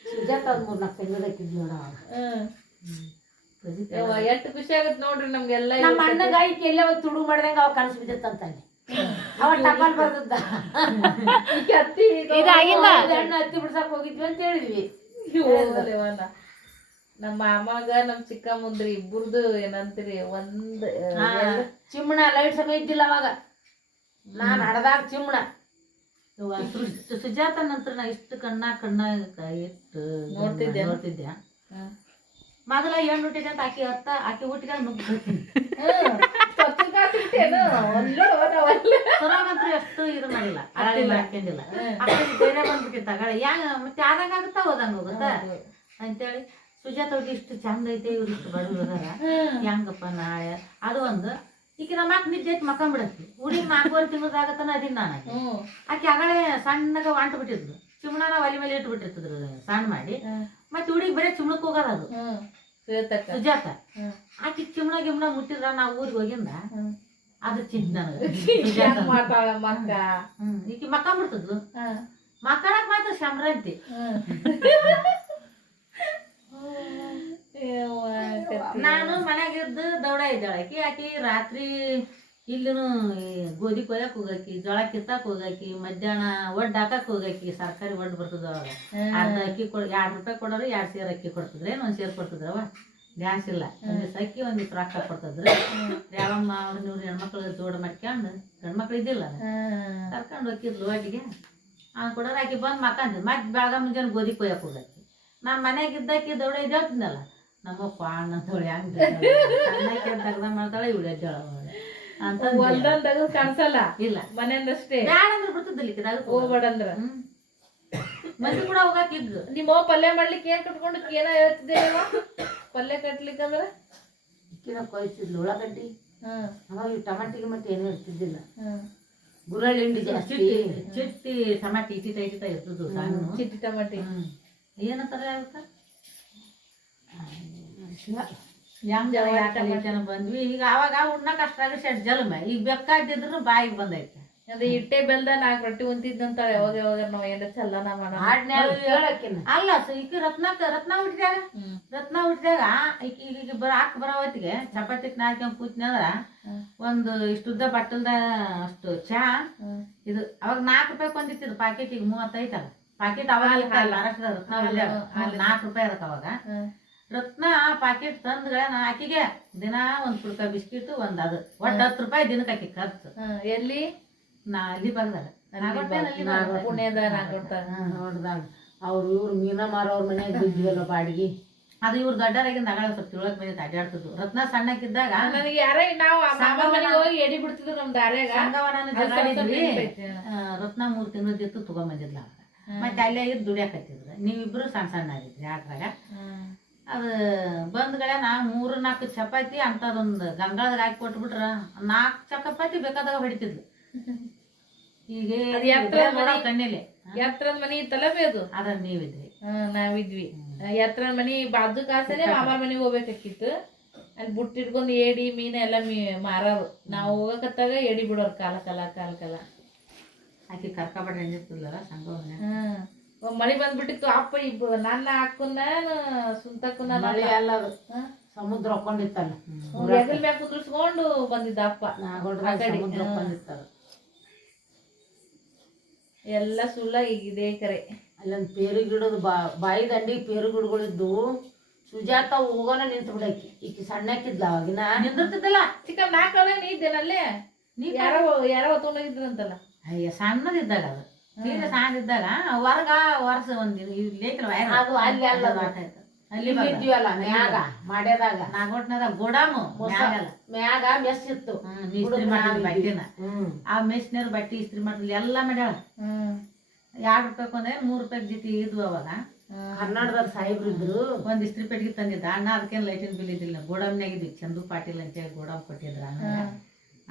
ಸುಜಾತ 3-4 ತಿಂಗಳಾಕಿದ್ ನೋಡ ಎಷ್ಟು ಖುಷಿ ಆಗತ್ ನೋಡ್ರಿ ನಮ್ಗೆಲ್ಲ. ನಮ್ಮ ಅಣ್ಣಗ ಈಕೆ ಎಲ್ಲ ತುಡು ಮಾಡ್ದಂಗ ಅವ ಕನಸು ಬಿದ್ದಿತ್ತಂತಾನೆ, ಅವ ಟಪಾಲ್ ಬರ್ದದ್ದ ಹಣ್ಣು ಹತ್ತಿ ಬಿಡ್ಸಕ್ ಹೋಗಿದ್ವಿ ಅಂತ ಹೇಳಿದ್ವಿ. ನಮ್ಮ ಮಾಮಾಗ ನಮ್ ಚಿಕ್ಕ ಮುಂದ್ರಿ ಇಬ್ಬರದು ಏನಂತೀರಿ ಒಂದ್ ಚಿಮ್ಮಣ ಲೈಟ್ ಸಮಯ ಇದ್ದಿಲ್ಲ ಅವಾಗ, ನಾನ್ ಹಡದಾಗ ಚಿಮ್ಮಣ. ಸುಜಾತ ನಂತರ ನಾ ಇಷ್ಟು ಕಣ್ಣ ಇಟ್ಟು ನೋಡ್ತಿದ್ದೆ. ಮೊದಲ ಹೆಣ್ಣು ಹುಟ್ಟಿದೆ ಅಂತ ಆಕಿ ಹುಟ್ಟಿದಾಗ ನುಗ್ಗಿರ್ತೀನಿ ಸೊರಾಗಂತೂ ಎಷ್ಟು ಇದು ಮಾಡಿಲ್ಲ, ಹಾಕೊಂಡಿಲ್ಲ. ಬೇರೆ ಬಂದ್ಬಿಟ್ಟಿತ್ತು ತಗಳೆ ಮತ್ತೆ ಆದಂಗ ಆಗುತ್ತಾ ಹೋದಂಗ ಹೋಗುತ್ತಾ ಅಂತೇಳಿ ಸುಜಾತ ಅವ್ರಿಗೆ ಇಷ್ಟು ಚಂದ ಐತೆ ಇವ್ರು ಇಷ್ಟು ಬಡವ್ರ ಹೆಂಗಪ್ಪ ನಾಳೆ ಅದು ಒಂದು. ಈಗ ನಮ್ಮ ಅಕ್ಕ ನಿದ್ದೆ ಐತಿ ಮಕ್ಕ ಬಿಡತ್ತಿ ಹುಡುಗಿ 4 ತಿಂಗಳದಾಗತ್ತನ ಅದೀನಿ ನಾನು. ಆಕೆ ಆಗಲೇ ಸಣ್ಣಗ ಅಂಟು ಬಿಟ್ಟಿದ್ಲು, ಚಿಮಣನ ಒಲಿ ಮೇಲೆ ಇಟ್ಟು ಬಿಟ್ಟಿರ್ತಿದ್ರು ಸಣ್ಣ ಮಾಡಿ. ಮತ್ತೆ ಹುಡುಗಿ ಬರೀ ಚಿಮಣಕ್ ಹೋಗೋದು ಅದು ಸುಜಾತ. ಆಕಿ ಚಿಮಣ ಗಿಮಣ ಮುಟ್ಟಿದ್ರ ನಾ ಊರಿಗೆ ಹೋಗಿಂದ ಅದು ಚಿಂತ ನನಗೆ. ಈಕಿ ಮಕ್ಕ ಬಿಡ್ತಿದ್ಲು, ಮಕ್ಕಳಕ್ ಮಾತ್ರ ಸಂಭ್ರಾಂತಿ. ನಾನು ಮನ್ಯಾಗಿದ್ದು ದೌಡ ಇದ್ದಾಳ ಆಕಿ ರಾತ್ರಿ ಇಲ್ಲಿನು ಗೋಧಿ ಕೊಯ್ಯಕ್ ಹೋಗಾಕಿ, ಜೋಳ ಕಿತ್ತಾಕ್ ಹೋಗಾಕಿ, ಮಧ್ಯಾಹ್ನ ಒಡ್ಡು ಹಾಕಕ್ ಹೋಗಾಕಿ. ಸರ್ಕಾರಿ ಒಡ್ಡು ಬರ್ತದ ಅವಾಗ ಅರ್ಧ ಅಕ್ಕಿ ₹2 ಕೊಡೋರು 2 ಸೇರ್ ಅಕ್ಕಿ ಕೊಡ್ತಿದ್ರೆ, 1 ಸೇರ್ ಕೊಡ್ತಿದ್ರವ. ಗ್ಯಾಸ್ ಇಲ್ಲ, ಒಂದಿವ್ಸ ಅಕ್ಕಿ ಒಂದಿವ್ಸ ರೊಕ್ಕ ಕೊಡ್ತಿದ್ರು. ಯಾವಮ್ಮ ಅವ್ರು ನೀವು ಹೆಣ್ಮಕ್ಳು ಜೋಡ ಮಾಡ್ಕೊಂಡು ಗಂಡ್ಮಕ್ಳು ಇದ್ದಿಲ್ಲ ಕರ್ಕೊಂಡು ಹೋಗಿದ್ಲು ಒಟ್ಟಿಗೆ ಕೊಡೋರು. ಆಕಿ ಬಂದು ಮಕ್ಕಂದಿದ್ದು ಮತ್ತೆ ಬೆಳಗ ಮುಂಜಾನೆ ಗೋಧಿ ಕೊಯ್ಯಕ್ ಹೋಗಾಕಿ. ನಾನು ಮನ್ಯಾಗಿದ್ದಾಕಿ ದೌಡ ಇದ್ದೇಳ್ತಿದ್ದಲ್ಲ ನಮ್ಮಪ್ಪ ಅಣ್ಣ ತೊಳೆ ಹಂಗ ತೆಗ್ದ ಮಾಡ್ತಾಳೆ ಇವಳು ಎದ್ದಾಳ ಅಂತ ಕಾಣಿಸಲ್ಲ. ಇಲ್ಲ ಮನೆಯಂದಷ್ಟೇ ಬ್ಯಾಡ ಅಂದ್ರೆ ಬಿಡ್ತಿದ್ದಿಲ್ಲ ಹೋಗ್ಬೇಡಂದ್ರ ಮಂದಿ ಕೂಡ ಹೋಗಾಕಿದ್ದು. ನಿಮ್ಮ ಪಲ್ಯ ಮಾಡ್ಲಿಕ್ಕೆ ಏನ್ ಕಟ್ಕೊಂಡು ಏನ ಹೇಳ್ತಿದ್ದೆ ಪಲ್ಯ ಕಟ್ಲಿಕ್ಕಂದ್ರ ಕೊಯ್ತಿದ್ಲು ಉಳ್ಳಾಗಡ್ಡಿ. ಅವಾಗ ಟಮಾಟಿ ಗಿಮಟಿ ಏನೂ ಇರ್ತಿದ್ದಿಲ್ಲ, ಗುರಳ್ಳಿ ಹಿಂಡಿ ಜಾಸ್ತಿ, ಚಿಟ್ಟಿ ಟಮಾಟಿ ಇಟ್ಟಿತ ಇರ್ತದ್ದು ಸಣ್ಣ ಚಿಟ್ಟಿ ಟಮಾಟಿ ಏನಂತಾರ ಆಗುತ್ತ ಬಂದ್ವಿ. ಈಗ ಅವಾಗ ಉಣ್ಣಕ್ ಅಷ್ಟಾಗ ಜಲಮ ಈಗ ಬೇಕಾದಿದ್ರು ಬಾಯಿಗೆ ಬಂದೈತೆ. ಅದೇ ಇಟ್ಟೆ ಬೆಲ್ದ 4 ರೊಟ್ಟಿ ಉಂತಿದ್ದಂತ ಯಾವಾಗ ನಾವ್ ಏನಾರ ಚಲ್ಲನ ಮಾಡೋಣ. ಅಲ್ಲ ಈಕಿ ರತ್ನ ಹುಟ್ಟಿದಾಗ ಈಗ ಹಾಕಿ ಬರೋ ಹೊತ್ತಿಗೆ ಚಪಾತಿ ನಾಲ್ಕೊಂಡ್ ಕೂತ್ನಂದ್ರ ಒಂದು ಇಷ್ಟುದ್ದ ಬಟ್ಟಲ್ದ ಅಷ್ಟು ಚಾ ಇದು ಅವಾಗ ₹4 ಕೊಂದಿತ್ತಿದ್ರು ಪಾಕೆಟ್. ಈಗ 35 ಅಲ್ಲ ಪಾಕೆಟ್. ಅವಾಗ ಮಹಾರಾಷ್ಟ್ರದ ರತ್ನ ₹4 ಅದಕ್ಕೆ ಅವಾಗ. ರತ್ನ ಪಾಕೆಟ್ ತಂದ್ಗಳ ಆಕಿಗೆ ದಿನ ಒಂದ್ ಪುಡ್ಕ ಬಿಸ್ಕಿಟ್ ಒಂದ್ ಅದು ಒಟ್ಟು ₹10 ದಿನಕ್ಕೆ ಆಕಿ ಖರ್ಚು. ಎಲ್ಲಿ ನಾ ಅಲ್ಲಿ ಬಂದಾಗ ಪುಣ್ಯದ ನೋಡ್ದಾಗ ಅವ್ರು ಇವ್ರು ಮೀನ ಮಾರೋರ್ ಮನ್ಯಾಗ ಬಿದ್ವಲ್ಲ ಬಾಡಿಗೆ ಅದು ಇವ್ರು ದೊಡ್ಡರಾಗಿಂದ ಅಗಳ ಸ್ವಲ್ಪ ತಿಳಕ್ ಬಂದಿತ್ತು ಅಡ್ಡಾಡ್ತಿದ್ವು. ರತ್ನ ಸಣ್ಣಕ್ಕಿದ್ದಾಗ ನನಗೆ ಯಾರ ನಾವು ಮಾಮಾ ಮನೆಗೆ ಹೋಗಿ ಎಡಿ ಬಿಡ್ತಿದ್ರು ನಮ್ ದಾರ್ಯಾಗ. ಸಂಗವನ ಜಗಾಡಿದ್ವಿ. ರತ್ನ 3 ತಿಂಗಳದಿತ್ತು ತಗೊಂಬಂದಿದ್ಲ. ಮತ್ತೆ ಅಲ್ಲೇ ಇದ್ದು ದುಡಿಯಾಕತ್ತಿದ್ರು. ನೀವಿಬ್ರು ಸಣ್ಣ ಸಣ್ಣ ಆಗಿದ್ರಿ ಆಟ್ರಾಗ. ಅದು ಬಂದ್ಗಳೇ ನಾ 3-4 ಚಪಾತಿ ಅಂತದೊಂದು ಗಂಗಾಳದಾಗ ಹಾಕಿ ಕೊಟ್ಬಿಟ್ರ 4 ಚಪಾತಿ ಬೇಕಾದಾಗ ಹೊಡಿತಿದ್ಲು. ಈಗ ಕಣ್ಣಿಲೆ ಎತ್ತರದ ಮನಿ ಇತ್ತಲ್ಲ ಅದು ಅದ ನೀವಿದ್ರಿ. ನಾವಿದ್ವಿ ಎತ್ತರದ ಮನಿ ಬಾಜು ಕಾಸನೆ ಮಾಮಾರ್ ಮನಿಗೆ ಹೋಗ್ಬೇಕಾಕಿತ್ತು. ಅಲ್ಲಿ ಬುಟ್ಟಿಟ್ಕೊಂಡ್ ಏಡಿ ಮೀನ ಎಲ್ಲ ಮಾರಾರು. ನಾವು ಹೋಗಕತ್ತಾಗ ಏಡಿ ಬಿಡೋರು ಕಾಲ ಆಕಿ ಕರ್ಕೊಬೇಡ್ರಿ ಅಂದಿರ್ತದಲ್ಲ ಸಂಗವನ. ಮಳಿ ಬಂದ್ಬಿಟ್ಟಿತ್ತು. ಅಪ್ಪ ನನ್ನ ಹಾಕುನ್ನ ಸುಂತಕ್ಕನ್ನ ಮಳೆ ಅಲ್ಲ ಅದು ಸಮುದ್ರ ಹೊಕ್ಕೊಂಡಿತ್ತಲ್ಲ, ಹೆಗಲ್ ಮ್ಯಾಗ ಕುದ್ರಿಸ್ಕೊಂಡು ಬಂದಿದ್ದ ಅಪ್ಪ. ಸಮುದ್ರ ಹೊಕ್ಕೊಂಡಿತ್ತಲ್ಲ ಎಲ್ಲ ಸುಳ್ಳ ಈಗಿದೆ ಕರೆ. ಅಲ್ಲೊಂದು ಪೇರು ಗಿಡದ ಬಾಯಿ ದಂಡಿಗೆ ಪೇರು ಗಿಡಗಳಿದ್ದು. ಸುಜಾತ ಹೋಗೋಣ ನಿಂತು ಬಿಡಾಕಿ. ಈಕಿ ಸಣ್ಣಕ್ಕಿದ್ಲ ಅವಾಗಿನ ನಿಂದಿರ್ತಿದ್ದಲ್ಲ. ಚಿಕ್ಕ ನಾಲ್ಕು ನೀ ಇದ್ದೇನಲ್ಲೇ ಯಾರೋ ಹೊತ್ತೊಂಡೋಗಿದ್ರಂತಲ್ಲ. ಅಯ್ಯ ಸಣ್ಣದಿದ್ದಾಗ ಅದು ತೀರ ಸಣ್ಣದಿದ್ದಾಗ ಹೊರಗ ವರ್ಷ ಒಂದಿನ ಅದು ಅಲ್ಲಿ ಅಲ್ಲ ಅಲ್ಲಿ ಇದ್ವಲ್ಲ ಮ್ಯಾಗ ಮಾಡ್ಯದಾಗ ನಾಗೋಟ್ನದಾಗ ಗೋಡಾಮು ಮ್ಯಾಗ ಮೆಸ್ ಇತ್ತು. ಇಸ್ತ್ರಿ ಮಾಡಿದ್ವಿ ಬಟ್ಟೆನ. ಆ ಮೆಸ್ನವ್ರ ಬಟ್ಟೆ ಇಸ್ತ್ರಿ ಮಾಡಿದ್ಲಿ ಎಲ್ಲಾ ಮಾಡ್ಯಾಳ. 2 ರೂಪಾಯಿ ಒಂದೇ 3 ರೂಪಾಯಿ ಜೊತೆ ಇದ್ವು ಅವಾಗ. ಕನ್ನಡದವ್ರ ಸಾಹೇಬ್ರು ಇದ್ರು. ಒಂದ್ ಇಸ್ತ್ರಿ ಪೆಟ್ಟಿಗೆ ತಂದಿದ್ದ ಅಣ್ಣ. ಅದಕ್ಕೇನು ಲೈಟಿನ ಬಿಲ್ ಇದ್ದಿಲ್ಲ. ಗೋಡಾಮ್ನಾಗ ಇದ್ವಿ. ಚಂದು ಪಾಟೀಲ್ ಅಂತೇಳಿ ಗೋಡಾಮ್ ಕೊಟ್ಟಿದ್ರ ಅಣ್ಣ.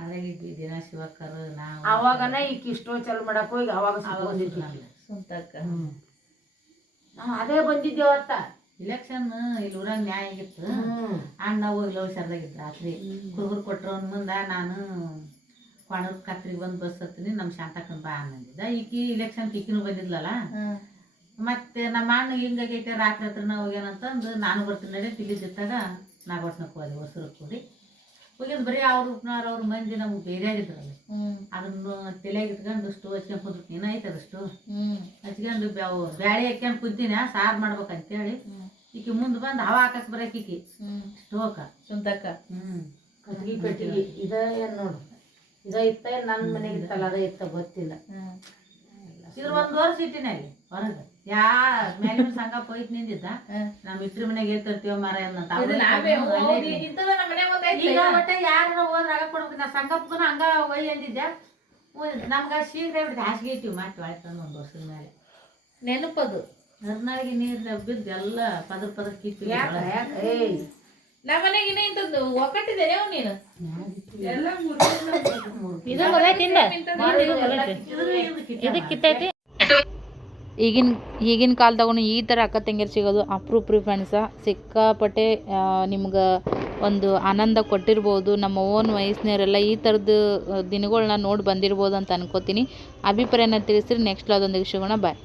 ಅದ್ರಾಗ ಇದ್ವಿ ದಿನ ಶಿವಕ್ಕರು ನಾವು. ಅವಾಗನ ಈಕಿ ಇಷ್ಟೋ ಚಲೋ ಮಾಡಕ್ ಹೋಗಿ ಅವಾಗ ಸುಂತಕ್ಕ ಅದೇ ಬಂದಿದ್ದೇವತ್ತ. ಇಲೆಕ್ಷನ್ ಇಲ್ಲಿ ಊರಾಗ ನ್ಯಾಯ ಆಗಿತ್ತು. ಅಣ್ಣ ಹೋಗಿ ಲವ್ ಸರ್ದಾಗಿತ್ತು. ರಾತ್ರಿ ಕುರುಗುರು ಕೊಟ್ರು ಅಂದ್ ಮುಂದ ನಾನು ಕೊಣದ ಕತ್ರಿಗೆ ಬಂದು ಬಸ್ ಹತ್ತೀನಿ. ನಮ್ಮ ಶಾಂತಕ್ಕನ ಬಾ ಅನ್ನಂದಿದ್ದ. ಈಕಿ ಇಲೆಕ್ಷನ್ ಈಕಿನೂ ಬಂದಿದ್ಲಲ್ಲ. ಮತ್ತೆ ನಮ್ಮ ಅಣ್ಣ ಹಿಂಗಾಗೈತೆ ರಾತ್ರಿ ಹತ್ರನ ಹೋಗ್ಯಾನಂತಂದು ನಾನು ಬರ್ತೀನಿ ನಡಿ ತಿಳಿದಿತ್ತಾಗ ನಾಗೋಟ್ನಕ್ಕೆ ಹೋದೆ. ಹೊಸರು ಕೂಡಿ ಹೋಗಿದ್ ಬರೀ ಅವ್ರ ಮಂದಿ ನಮ್ಗೆ ಬೇರೆ ಆಗಿದ್ರಲ್ಲ. ಅದನ್ನು ತಲೆಯಾಗ ಇಟ್ಕೊಂಡು ಸ್ಟವ್ ಹಚ್ಕೊಂಡ್ ಕುಂದ್ಬಿಟ್ಟು ಏನೈತೆ ಅದಷ್ಟು ಹಚ್ಕೊಂಡು ಬ್ಯಾಳಿ ಹಾಕ್ಯಂಡ್ ಕುಂತೀನಿ ಸಾರು ಮಾಡ್ಬೇಕಂತೇಳಿ. ಈಕಿ ಮುಂದೆ ಬಂದು ಹವಾ ಹಾಕಕ್ ಬರಕ್ ಈಕಿ ಸ್ಟೋಕ ಸುಂತಕ್ಕ. ಕಟ್ಗಿ ಪೆಟ್ಟಿಗೆ ಇದ ಏನ್ ನೋಡು ಇದ ಇತ್ತ ನನ್ನ ಮನೆಗೆ ಇತ್ತಲ್ಲ ಅದ ಇತ್ತ ಗೊತ್ತಿಲ್ಲ. ಇದ್ರ 1 ವರ್ಷ ಇಟ್ಟಿನಾಗಿ ಹೊರಗ ಮೇಲಿನ ಸಂಘ ಪೊಯ್ತ್ ನಿಂದಿದ್ದ. ನಮ್ ಇಟ್ರಿ ಮನೆಗೆ ಏರ್ತರ್ತೀವ ಮರ ಈಗ ಒಟ್ಟೆ ಯಾರ ಹೋದ್ರ ಆಗ ಕೊಡ್ಬೇಕು. ನಾ ಸಂಘಪ್ಪನ ಹಂಗ ಒಯ್ಯಿ ಅಂದಿದ್ದೆ. ನಮ್ಗ ಶೀಘ್ರ ಬಿಡ್ತು ಹಾಸಿಗೆ ಇಟ್ಟಿವಿ. ಮತ್ತೆ ಒಳತಂದು 1 ವರ್ಷದ ಮೇಲೆ ನೆನಪದು. ಹರ್ನಾಳಿಗೆ ನೀರು ಬಿದ್ದು ಎಲ್ಲ ಪದ್ರ ಕಿತ್ತು. ನಮ್ಮ ಮನೆಗೆ ಇನ್ನೇ ಇಂಥದ್ದು ಒಕ್ಕಟ್ಟಿದ್ದೇನೆ ನೀನು ಇದು ಕಿತ್ತೈತಿ. ಈಗಿನ ಕಾಲದಾಗೂ ಈ ಥರ ಅಕ್ಕ ತಂಗಿಯರು ಸಿಗೋದು ಅಪ್ರೂಪ್ರಿ ಫ್ರೆಂಡ್ಸ. ಸಿಕ್ಕಾಪಟ್ಟೆ ನಿಮ್ಗೆ ಒಂದು ಆನಂದ ಕೊಟ್ಟಿರ್ಬೋದು. ನಮ್ಮ ಓನ್ ವಯಸ್ಸಿನವರೆಲ್ಲ ಈ ಥರದ್ದು ದಿನಗಳನ್ನ ನೋಡಿ ಬಂದಿರ್ಬೋದು ಅಂತ ಅನ್ಕೋತೀನಿ. ಅಭಿಪ್ರಾಯನ ತಿಳಿಸ್ರಿ. ನೆಕ್ಸ್ಟ್ ಅದೊಂದಿಗೆ ಸಿಗೋಣ. ಬಾಯ್.